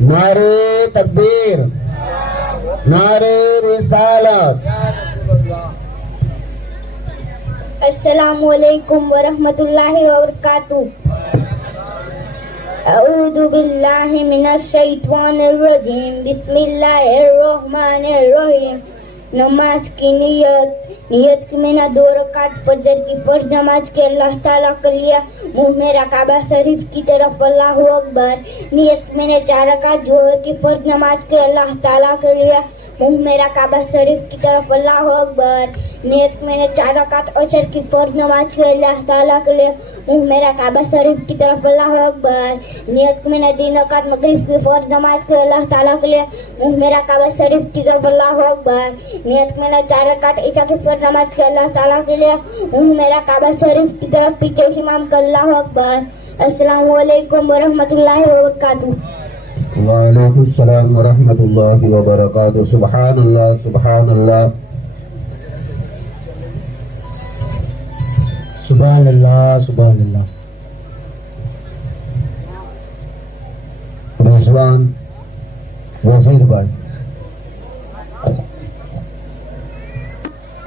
نعرے تکبیر نعرے رسالت. السلام علیکم ورحمۃ اللہ وبرکاتہ. اعوذ باللہ من الشیطان الرجیم بسم اللہ الرحمن الرحیم. نماز کی نیت میں نے 2 رکعت فجر کی فرض نماز کے اللہ تعالیٰ کے لیے منہ میں کعبہ شریف کی طرف اللہ اکبر. نیت میں نے 4 رکعت ظہر کی فرض نماز کے اللہ تعالیٰ کے لیے منہ میرا کعبہ شریف کی طرف اللہ اکبر. نیت میں نے 4 رکعت عصر کی فرض نماز کے اللہ تعالیٰ کے لیے منہ میرا کعبہ شریف کی طرف اللہ اکبر. نیت میں نے 3 رکعت مغرب کی فرض نماز کے اللہ تعالیٰ کے لیے منہ میرا کعبہ شریف کی طرف اللہ اکبر. نیت میں نے 4 رکعت عشاء کی فرض نماز کے اللہ تعالیٰ کے لیے منہ میرا کعبہ شریف کی طرف پیچھے امام کا اللہ اکبر. السلام علیکم ورحمۃ اللہ وبرکاتہ. وعلیکم السلام ورحمۃ اللہ وبرکاتہ. سبحان اللہ سبحان اللہ سبحان اللہ سبحان اللہ. رضوان وزیر بھائی.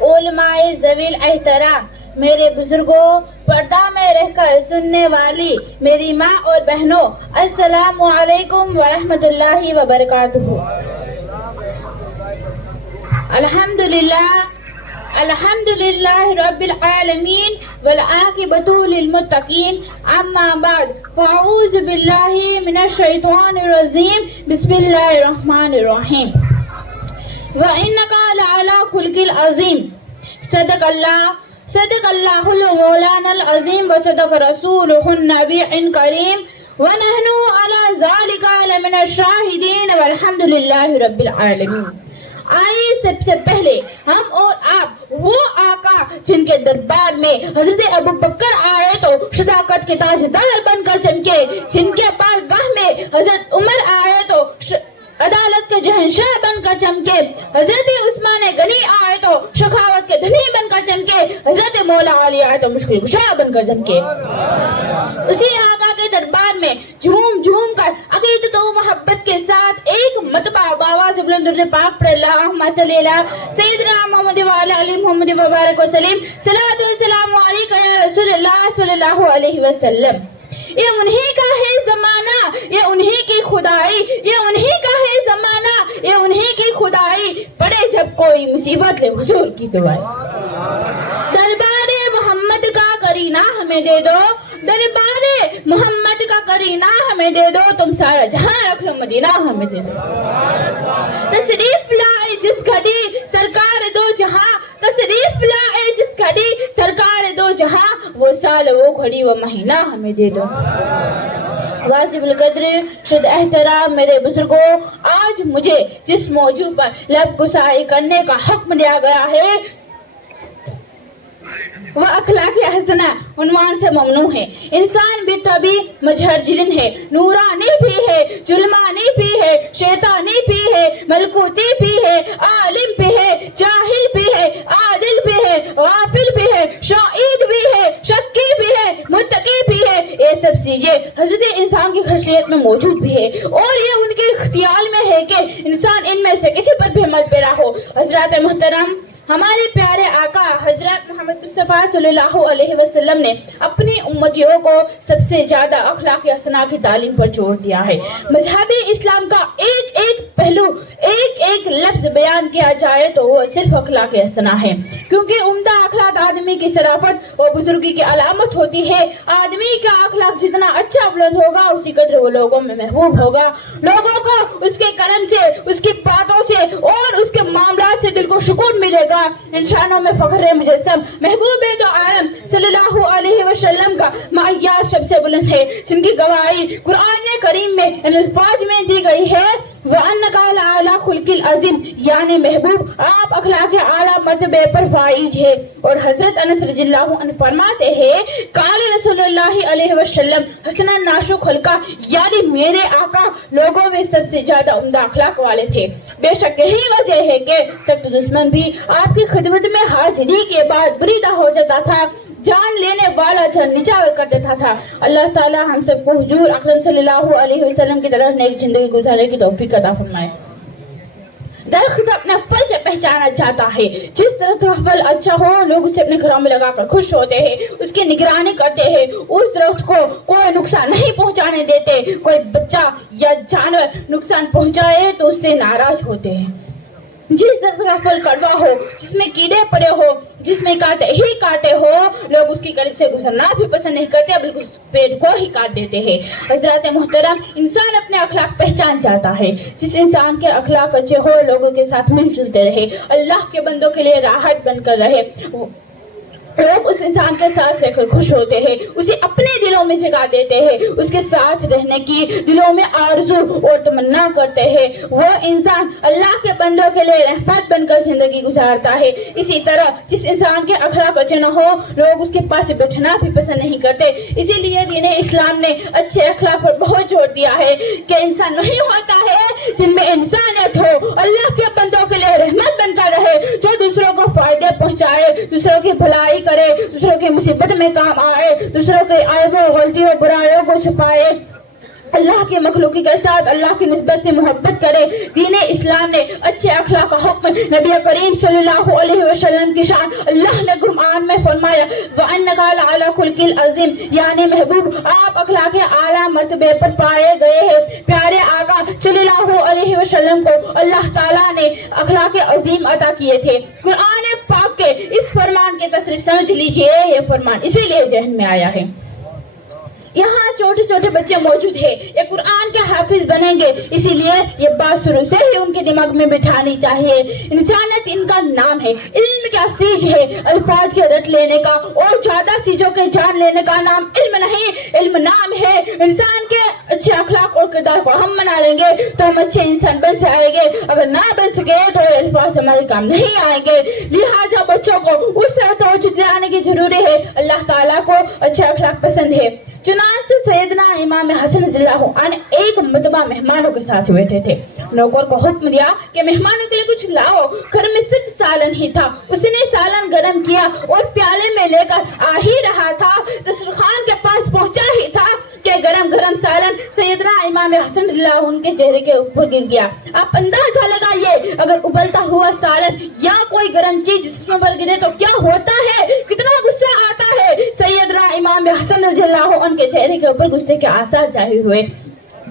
علماء ذویل احترام، میرے بزرگوں، پردہ میں رہ کر سننے والی میری ماں اور بہنوں، السلام علیکم ورحمۃ اللہ وبرکاتہ. الحمدللہ رب العالمین والعاقبۃ للمتقین. اما بعد فاعوذ باللہ من الشیطان الرجیم بسم اللہ الرحمن الرحیم. وَإِنَّكَ لَعَلَى خُلُقٍ عَظِيمٍ. صدق اللہ مولانا العظیم وصدق رسولہ النبی الکریم ونحن علی ذالک لمن الشاہدین والحمد للہ رب العالمین. آئیے سب سے پہلے ہم اور آپ وہ آقا جن کے دربار میں حضرت ابو بکر آئے تو صداقت کے تاجدار بن کر چمکے، جن کے پاس گاہ میں حضرت عمر آئے تو عدالت کے جہنشاہ بن کر چمکے، حضرت عثمان غنی آئے تو شخاوت کے دھنی بن کر چمکے، حضرت مولا علی آئے تو مشکل کشا بن کر چمکے. اسی آقا کے دربار میں جھوم جھوم کر عقیدت و محبت کے ساتھ ایک مرتبہ بآواز बुलंद दुरूद पाक पढ़ अल्लाहुम्मा सल्ली अला सय्यिदना मुहम्मद व अला आलि मुहम्मद व बारिक वसल्लम सलातो व सलामु अलैका या रसूलल्लाह सल्लल्लाहु अलैहि वसल्लम। ये उन्हीं का है जमाना, ये उन्हीं की खुदाई, ये उन्हीं का है जमाना, ये उन्हीं की खुदाई, पड़े जब कोई मुसीबत ले हुजूर की दुआई। दरबारे मोहम्मद का करीना हमें दे दो, दरबारे मोहम्मद का करीना हमें दे दो, तुम सारा जहां रख लो मदीना हमें दे दो। तशरीफ लाए जिस घड़ी सरकार दो जहां, तशरीफ लाए जिस घड़ी सरकार दो जहां, वो साल वो घड़ी वो महीना हमें दे दो। वाजिबुल कद्र शुद्ध एहतराम मेरे बुजुर्गों, आज मुझे जिस मौजू पर लब गुसाई करने का हुक्म दिया गया है वह अखलाक़ हसना उन्वान से ममनू है। इंसान भी तभी मजहरजिन है, नूरानी भी है, जुल्मानी भी है, शैतानी भी है, मलकूती भी है, आलिम भी है, जाहिल भी है, आदिल भी है, गाफिल भी है, शाइद भी है, शक्की भी है, मुत्तकी भी है। ये सब चीजें हजरत इंसान की खसलियत में मौजूद भी है और ये उनके इख्तियार में है कि इंसान इनमें से किसी पर भी अमल पेरा हो। हजरत मुहतरम हमारे प्यारे आका हजरत मोहम्मद मुस्तफ़ा सल्लल्लाहु अलैहि वसल्लम ने अपनी उम्मतियों को सबसे ज्यादा अखलाक हसना की तालीम पर जोर दिया है। मजहबी इस्लाम का एक एक पहलू, एक एक लफ्ज बयान किया जाए तो वो सिर्फ अखलाक हसना है, क्योंकि उम्दा अखलाक आदमी की शराफत और बुजुर्गी की अलामत होती है। आदमी का अखलाक जितना अच्छा बुलंद होगा उसी कदर वो लोगों में महबूब होगा। लोगों को उसके करम से, उसकी बातों से और उसके मामलात से दिल को सुकून मिलेगा। इंसानों में फख्र मुजस्सम महबूब दो आलम सल्लल्लाहु अलैहि वसल्लम का मायार सबसे बुलंद है, जिनकी गवाही कुरान करीम में अल्फाज में दी गई है वअन्नका अला खुल्किल अज़ीम, यानी महबूब आप अखलाक आला मर्तबे पर फाइज है। और हजरत अनस रज़ियल्लाहु अन्हु फरमाते हैं काल रसूलुल्लाह अलैहि वसल्लम हसना नाशो खुल्का, यानी मेरे आका लोगों में सबसे ज्यादा उम्दा अखलाक वाले थे। बेशक यही वजह है कि सख्त दुश्मन भी आपकी खिदमत में हाजिरी के बाद बुरीदा हो जाता था, जान लेने वाला जान निछावर कर देता था। अल्लाह ताला हम सबको हुजूर अकरम सल्लल्लाहु अलैहि वसल्लम की तरह नेक जिंदगी गुजारने की तौफीक अता फरमाए। दरख्त अपना फल से पहचाना जाता है, जिस दरख्त का फल अच्छा हो लोग उसे अपने घरों में लगाकर खुश होते हैं, उसकी निगरानी करते हैं, उस दरख्त को कोई नुकसान नहीं पहुंचाने देते। कोई बच्चा या जानवर नुकसान पहुंचाए तो उससे नाराज होते हैं। जिस दरख्त का फल कड़वा हो, जिसमें कीड़े पड़े हो, जिसमें कांटे ही कांटे हो, लोग उसकी करीब से गुजरना भी पसंद नहीं करते, बल्कि उस पेड़ को ही काट देते हैं। हजरत मोहतरम इंसान अपने अखलाक पहचान जाता है। जिस इंसान के अखलाक अच्छे हो लोगों के साथ मिलजुलते रहे, अल्लाह के बंदों के लिए राहत बनकर रहे, लोग उस इंसान के साथ रहकर खुश होते हैं, उसे अपने दिलों में जगा देते हैं, उसके साथ रहने की दिलों में आरज़ू और तमन्ना करते हैं। वो इंसान अल्लाह के बंदों के लिए रहमत बनकर जिंदगी गुजारता है। इसी तरह जिस इंसान के अखलाक अच्छे न हो लोग उसके पास बैठना भी पसंद नहीं करते। इसीलिए दीन इस्लाम ने अच्छे अखलाक पर बहुत जोर दिया है कि इंसान वही होता है जिनमें इंसानियत हो, अल्लाह के बंदों के लिए रहमत बनकर रहे, जो दूसरों को फायदे पहुंचाए, दूसरों की भलाई करे, दूसरों की मुसीबत में काम आए, दूसरों के आयबों गलतियों बुराइयों को छुपाए, अल्लाह के मखलूकी के साथ अल्लाह की निस्बत से मोहब्बत करे। दीन इस्लाम ने अच्छे अखलाक का हुक्म नबी करीम सल्लल्लाहु अलैहि वसल्लम की शान अल्लाह ने कुरान में फरमाया वअन्नका अला खुल्किल अज़ीम, यानी महबूब आप अखलाक आला मर्तबे पर पाए गए हैं। प्यारे आका सल्लल्लाहु अलैहि वसल्लम को अल्लाह ताला ने अखलाक अज़ीम अता किए थे। कुरान पाक के इस फरमान के तस्रीफ समझ लीजिए, ये फरमान इसीलिए जहन में आया है। यहाँ छोटे छोटे बच्चे मौजूद हैं, ये कुरान के हाफिज बनेंगे, इसीलिए ये बात शुरू से ही उनके दिमाग में बिठानी चाहिए। इंसानियत इनका नाम है, इल्म क्या चीज है, अल्फाज के रट लेने का और ज्यादा चीजों के जान लेने का नाम इल्म नहीं, इल्म नाम है। इंसान के अच्छे अखलाक और किरदार को हम मना लेंगे तो हम अच्छे इंसान बन जाएंगे, अगर ना बन सके तो अल्फाज हमारे काम नहीं आएंगे। लिहाजा बच्चों को उस तरह तवज्जो दिलाने की जरूरी है। अल्लाह ताला को अच्छे अखलाक पसंद है। चुनांचे सैयदना इमाम हसन रज़ियल्लाहु अन्हु एक मरतबा मेहमानों के साथ बैठे थे। नौकर को हुक्म दिया कि मेहमानों के लिए कुछ लाओ। घर में सिर्फ सालन ही था। उसने सालन गरम किया और प्याले में लेकर आ ही रहा था, दस्तरखान के पास पहुंचा ही था कि کہ گرم گرم سالن سیدنا امام حسن رضی اللہ عنہ کے چہرے کے اوپر گر گیا. آپ اندازہ لگائیے اگر ابلتا ہوا سالن یا کوئی گرم چیز جسم پر گرے تو کیا ہوتا ہے, کتنا غصہ آتا ہے. سیدنا امام حسن رضی اللہ عنہ کے چہرے کے اوپر غصے کے آثار ظاہر ہوئے,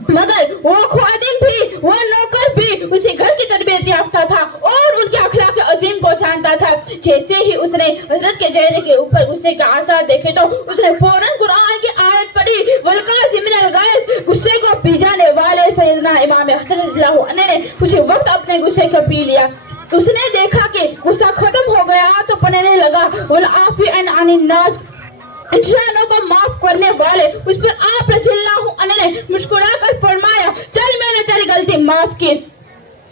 مگر وہ خادم بھی, وہ نوکر بھی اسی گھر کی تربیت یافتہ تھا اور ان کے اخلاق عظیم کو جانتا تھا. جیسے ہی اس نے حضرت کے چہرے کے اوپر غصے کا آثار دیکھے تو اس نے فوراً قرآن کی آیت پڑھی, والقاظمین الغیظ. غصے کو پی جانے والے سیدنا امام حسن رضی اللہ عنہ نے کچھ وقت اپنے غصے کو پی لیا. اس نے دیکھا کہ غصہ ختم ہو گیا تو پڑھنے لگا, والعافین عن الناس, انسانوں کو معاف کرنے والے. اس پر آپ رضی اللہ عنہ نے مسکرا کر فرمایا, چل میں نے تیری غلطی معاف کی.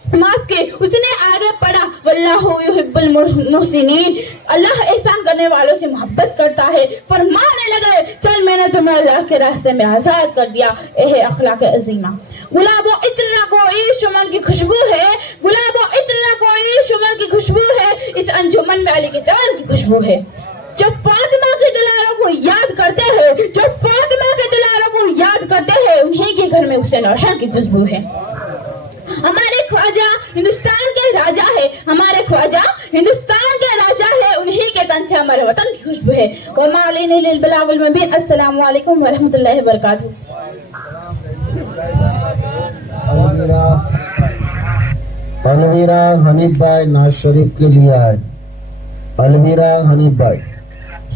اس نے آگے پڑھا, واللہ یحب المحسنین, اللہ احسان کرنے والوں سے محبت کرتا ہے. فرمانے لگے, چل میں نے تمہیں اللہ کے راستے میں آزاد کر دیا. اے اخلاق عظیمہ, گلاب و اتنا کوئی شمن کی خوشبو ہے, گلاب و اتنا کوئی شمن کی خوشبو ہے, اس انجمن میں علی کے جان کی خوشبو ہے. جب فاطمہ کے دلاروں کو یاد کرتے ہیں, جب فاطمہ کے دلاروں کو یاد کرتے ہیں, انہی کے گھر میں حسین روشن کی خوشبو ہے. ہمارے خواجہ ہندوستان کے راجا ہے, ہمارے خواجہ ہندوستان کے راجا ہے, انہی کے تن سے ہمارے وطن کی خوشبو ہے. وما علینا الا البلاغ المبین. السلام علیکم ورحمۃ اللہ وبرکاتہ. الویرا حنیف بھائی ناز شریف کے لیے آئے. الویرا حنیف بھائی,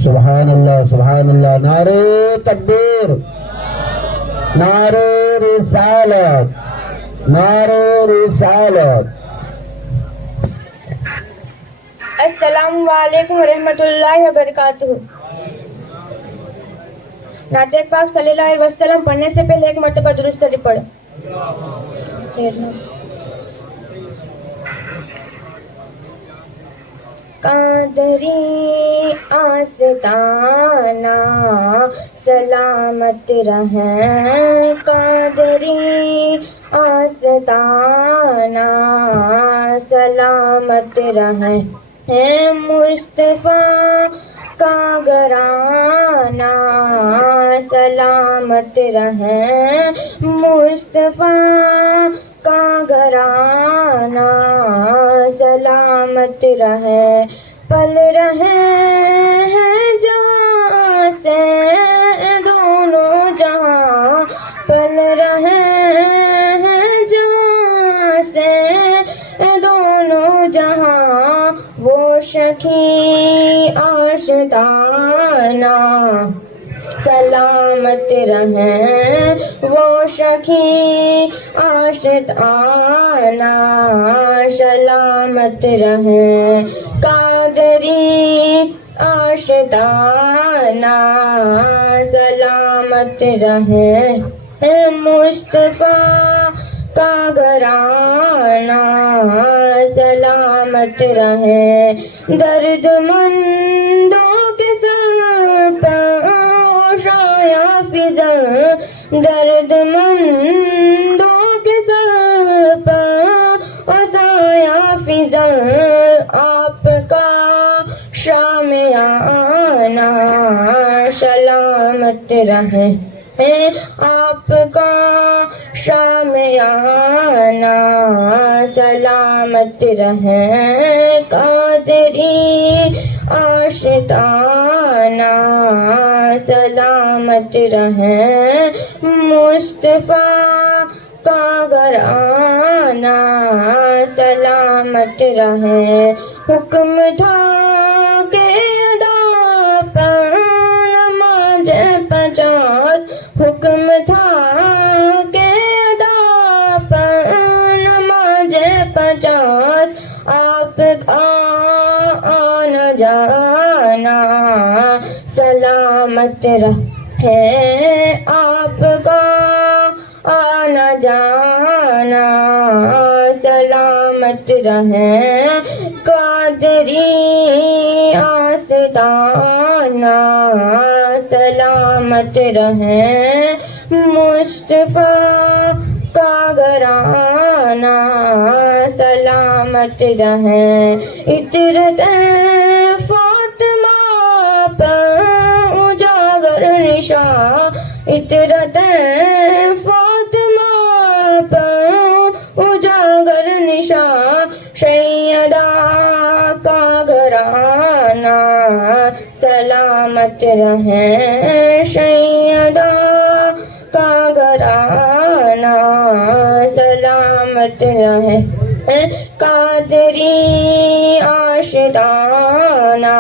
سبحان اللہ سبحان اللہ. نعرے تکبیر, نعرے رسالت, نعرے رسالت. السلام علیکم ورحمۃ اللہ وبرکاتہ. نعت پاک صلی اللہ علیہ وسلم پڑھنے سے پہلے ایک مرتبہ درود شریف پڑھیں. قادری آستانہ سلامت رہیں, قادری آستانہ سلامت رہیں. مصطفیٰ کا گھرانہ سلامت رہیں, مصطفیٰ کا گھرانہ سلامت رہے. پل رہے ہیں جہاں سے دونوں جہاں, پل رہے ہیں جہاں سے دونوں جہاں. وہ شکی آشتانہ سلامت رہیں, وہ شکی آشتانہ سلامت رہیں. قادری آشتانہ سلامت رہیں. مصطفیٰ کا گھرانہ سلامت رہیں. درد مندوں کے سر پر شایا فضا, درد مندوں کے سر پر سایہ فضا. آپ کا شامیانہ سلامت رہے, آپ کا شامیانہ سلامت رہے. قادری آشتانہ سلامت رہیں. مصطفیٰ کا گھرانہ سلامت رہیں. حکم تھا کہ ادا پر نماز 50, حکم تھا کہ ادا پر نماز 50. آپ کا آنا جانا سلامت رہے, آپ کا آنا جانا سلامت رہے. قادری آستانہ سلامت رہے. مصطفیٰ کا گھرانہ سلامت رہے. عطرت فاطمہ پر اجاگر نشان, عطرت فاطمہ پر اجاگر نشان سیدہ کا گھرانہ سلامت رہے سیدہ کا گھرانہ سلامت رہے قادری آشدانہ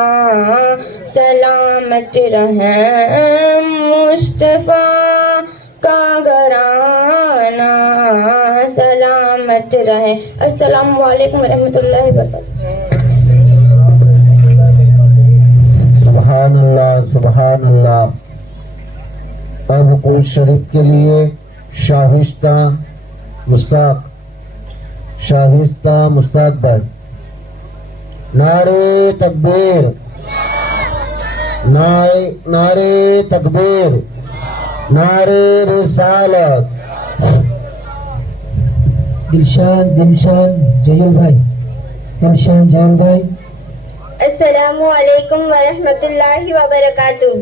سلامت رہے مصطفیٰ کا گھرانہ سلامت رہے. السلام علیکم ورحمۃ اللہ وبرکاتہ. سبحان اللہ سبحان اللہ. اب قرآن شریف کے لیے شائستہ مستاق بھائی. نعرے تکبیر، نعرے تکبیر، نعرے رسالت. دلشان جلیل بھائی. دلشان جان بھائی. السلام علیکم ورحمۃ اللہ وبرکاتہ.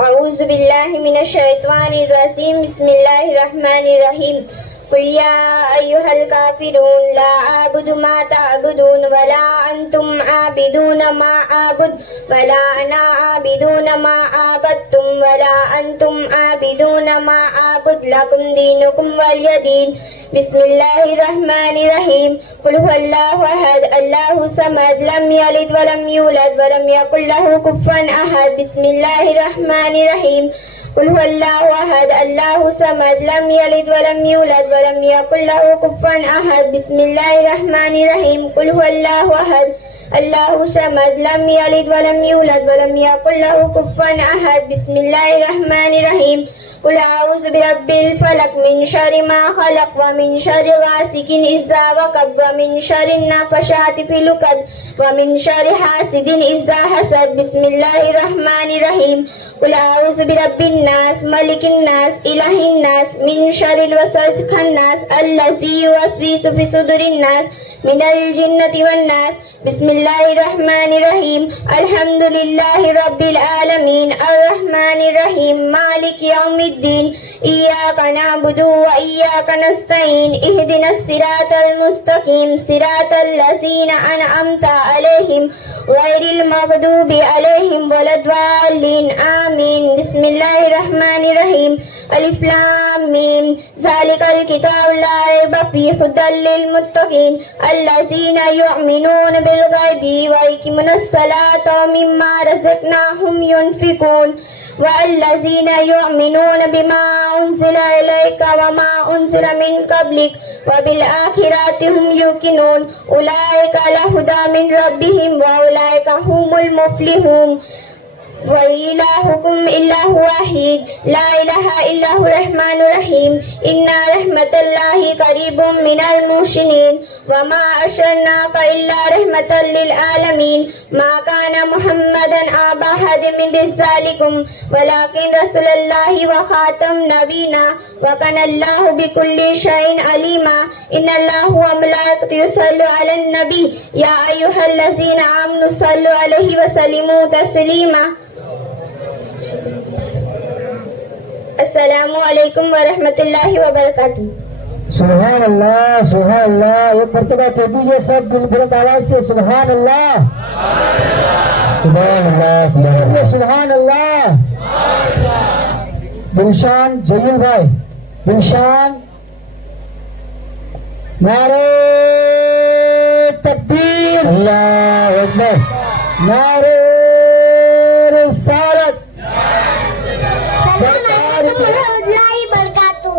اعوذ باللہ من الشیطان الرجیم. بسم اللہ الرحمن الرحیم. قل یا ایھا الکافرون لا اعبد ما تعبدون ولا انتم عابدون ما اعبد ولا انا عابد ما عبدتم ولا انتم عابدون ما اعبد لکم دینکم ولی دین. بسم اللہ الرحمن الرحیم. قل هو اللہ احد اللہ الصمد لم یلد ولم یولد ولم یکن له کفوا احد. بسم اللہ الرحمن الرحیم. قل هو اللہ احد اللہ الصمد لم یلد ولم یولد ولم یکن له کفوا احد. بسم اللہ الرحمن الرحیم. قل هو اللہ احد اللہ الصمد لم یلد ولم یولد ولم یکن له کفوا احد. بسم اللہ الرحمن الرحیم. قل اعوذ برب الفلق من شر ما خلق ومن شر غاسق اذا وقب ومن شر النفاثات في العقد ومن شر حاسد اذا حسد. بسم اللہ الرحمن الرحیم. قل اعوذ برب الناس ملک الناس الہ الناس من شر الوسواس الخناس الذی یوسوس فی صدور الناس من الجنۃ والناس. بسم اللہ الرحمن الرحیم. الحمد للہ رب العالمین الرحمن الرحیم مالک یوم الدین. ایاک نعبد وایاک نستعین اہدنا الصراط المستقیم صراط الذین انعمت علیہم غیر المغضوب علیہم ولا الضالین آمین. بسم اللہ الرحمن الرحیم. الف لام میم ذالک الکتاب لا ریب فیہ ھدی للمتقین الذین یؤمنون بالغیب ویقیمون الصلاۃ ومما رزقناہم ینفقون والذین یؤمنون بما انزل الیک وما انزل من قبلک وبالآخرۃ هم یوقنون اولئک علی ھدی من ربہم واولئک هم المفلحون. وَإِلَٰهُكُمْ إِلَٰهٌ وَاحِدٌ لَا إِلَٰهَ إِلَّا هُوَ الرَّحْمَٰنُ الرَّحِيمُ. إِنَّ رَحْمَتَ اللَّهِ قَرِيبٌ مِّنَ الْمُحْسِنِينَ وَمَا أَرْسَلْنَاكَ إِلَّا رَحْمَةً لِّلْعَالَمِينَ. مَا كَانَ مُحَمَّدٌ أَبَا أَحَدٍ مِّن رِّجَالِكُمْ وَلَٰكِن رَّسُولَ اللَّهِ وَخَاتَمَ النَّبِيِّينَ وَكَانَ اللَّهُ بِكُلِّ شَيْءٍ عَلِيمًا. إِنَّ اللَّهَ وَمَلَائِكَتَهُ يُصَلُّونَ عَلَى النَّبِيِّ يَا أَيُّهَا الَّذِينَ آمَنُوا صَلُّوا عَلَيْهِ وَسَلِّمُوا تَسْلِيمًا. السلام علیکم ورحمۃ اللہ وبرکاتہ. سبحان اللہ سبحان اللہ. ایک مرتبہ کہہ دیجیے سب بلند آواز سے سبحان اللہ سبحان اللہ سبحان اللہ. دلشان جلیل بھائی. دلشان. نعرے تکبیر. اللہ اکبر. نعرے رسالت. السلام علیکم ورحمۃ اللہ وبرکاتہ.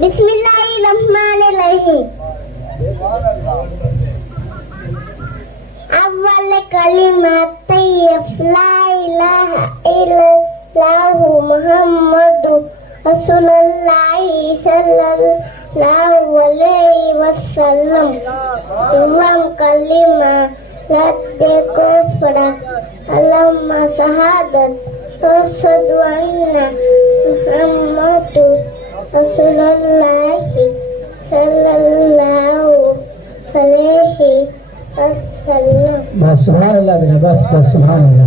بسم اللہ الرحمن الرحیم. اول کلمات طیب لا الہ الا اللہ محمد رسول اللہ صلی اللہ علیہ وسلم. دوم کلمہ رد کفر علم شہادت اشہد ان محمد رسول اللہ صلی اللہ علیہ وسلم. بس سبحان اللہ بیٹا، بس بس سبحان اللہ،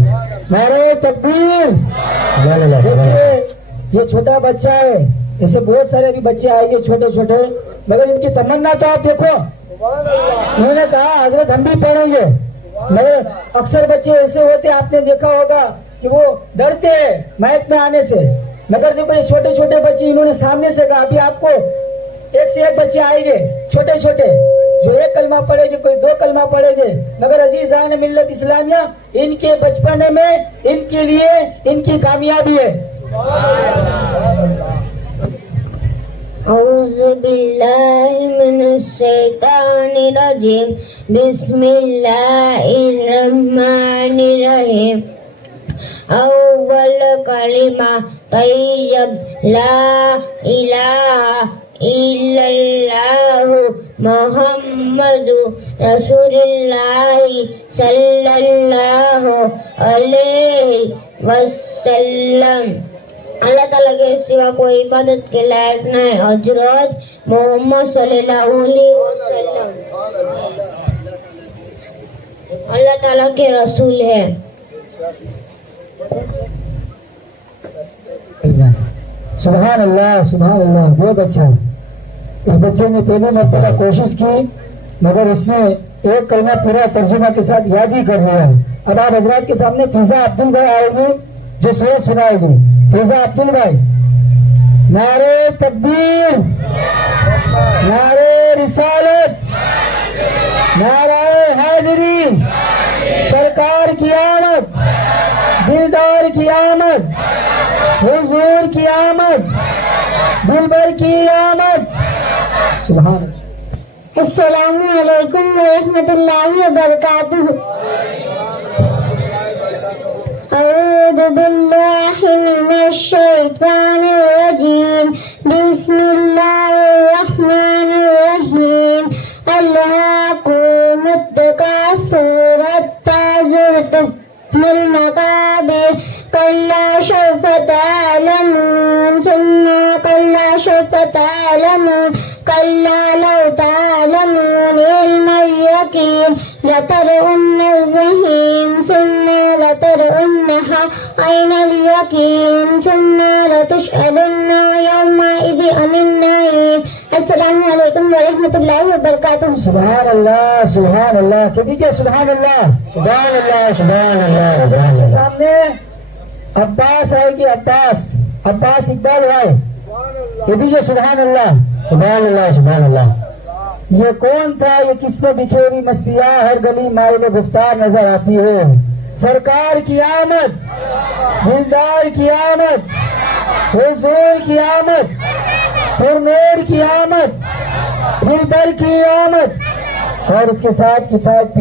نعرہ تکبیر۔ دیکھیے یہ چھوٹا بچہ ہے، ایسے بہت سارے ابھی بچے آئیں گے چھوٹے چھوٹے، مگر ان کی تمنا تو آپ دیکھو، انہوں نے کہا حضرت ہم بھی پڑھیں گے، مگر اکثر بچے ایسے ہوتے آپ نے دیکھا ہوگا کہ وہ ڈرتے ہیں مائک میں آنے سے، مگر دیکھو یہ چھوٹے چھوٹے بچے انہوں نے سامنے سے کہا ابھی آپ کو ایک سے ایک بچے آئیں گے چھوٹے چھوٹے جو ایک کلمہ پڑھے گے، کوئی دو کلمہ پڑھے گے، مگر عزیزان ملت اسلامیہ ان کے بچپن میں ان کے لیے ان کی کامیابی ہے۔ اعوذ باللہ من الشیطان الرجیم، بسم اللہ الرحمن الرحیم۔ اول کلمہ طیب لا الہ الا اللہ محمد رسول اللہ صلی اللہ علیہ وسلم۔ اللہ تعالیٰ کے سوا کوئی عبادت کے لائق نہ ہے، حضرت محمد صلی اللہ علیہ وسلم اللہ تعالیٰ کے رسول ہے۔ سبحان اللہ سبحان اللہ، بہت اچھا۔ اس بچے نے پہلی مرتبہ کوشش کی مگر اس نے ایک کلمہ پورا ترجمہ کے ساتھ یاد ہی کر لیا ہے۔ اب آپ حضرات کے سامنے فضا عبدل بھائی آئے گی جو سورہ سنائے گی۔ فضا عبدل بھائی، نعرہ تکبیر، نعرہ رسالت، نعرہ حیدری، سرکار کی آمد، دلدار کی آمد، حضور کی آمد، دلبر کی آمد۔ سبحان اللہ۔ السلام علیکم ورحمۃ اللہ وبرکاتہ۔ اعوذ باللہ من الشیطان الرجیم، بسم اللہ الرحمن الرحیم۔ الہاکم التکاثر حتی زرتم المقابر، کلا سوف تعلمون ثم کلا سوف تعلمون، کلا لو تعلمون علم اليقین لترؤن الجحیم ثم لترؤنها عین الیقین ثم لتسألن یومئذ عن النعیم۔ السلام علیکم ورحمۃ اللہ وبرکاتہ۔ سبحان اللہ سبحان اللہ، کہ دیجیے سبحان اللہ سبحان اللہ سبحان اللہ۔ سامنے عباس آئے گی، عباس اقبال بھائی، کہ دیجیے سبحان اللہ سبحان اللہ سبحان اللہ۔ یہ کون تھا، یہ کس نے بکھیری مستیاں، ہر گلی مائل گفتار نظر آتی ہے۔ سرکار کی آمد، دلدار کی آمد، حضور کی آمد، پرنور کی آمد، دلبر کی آمد، اور اس کے ساتھ کفایت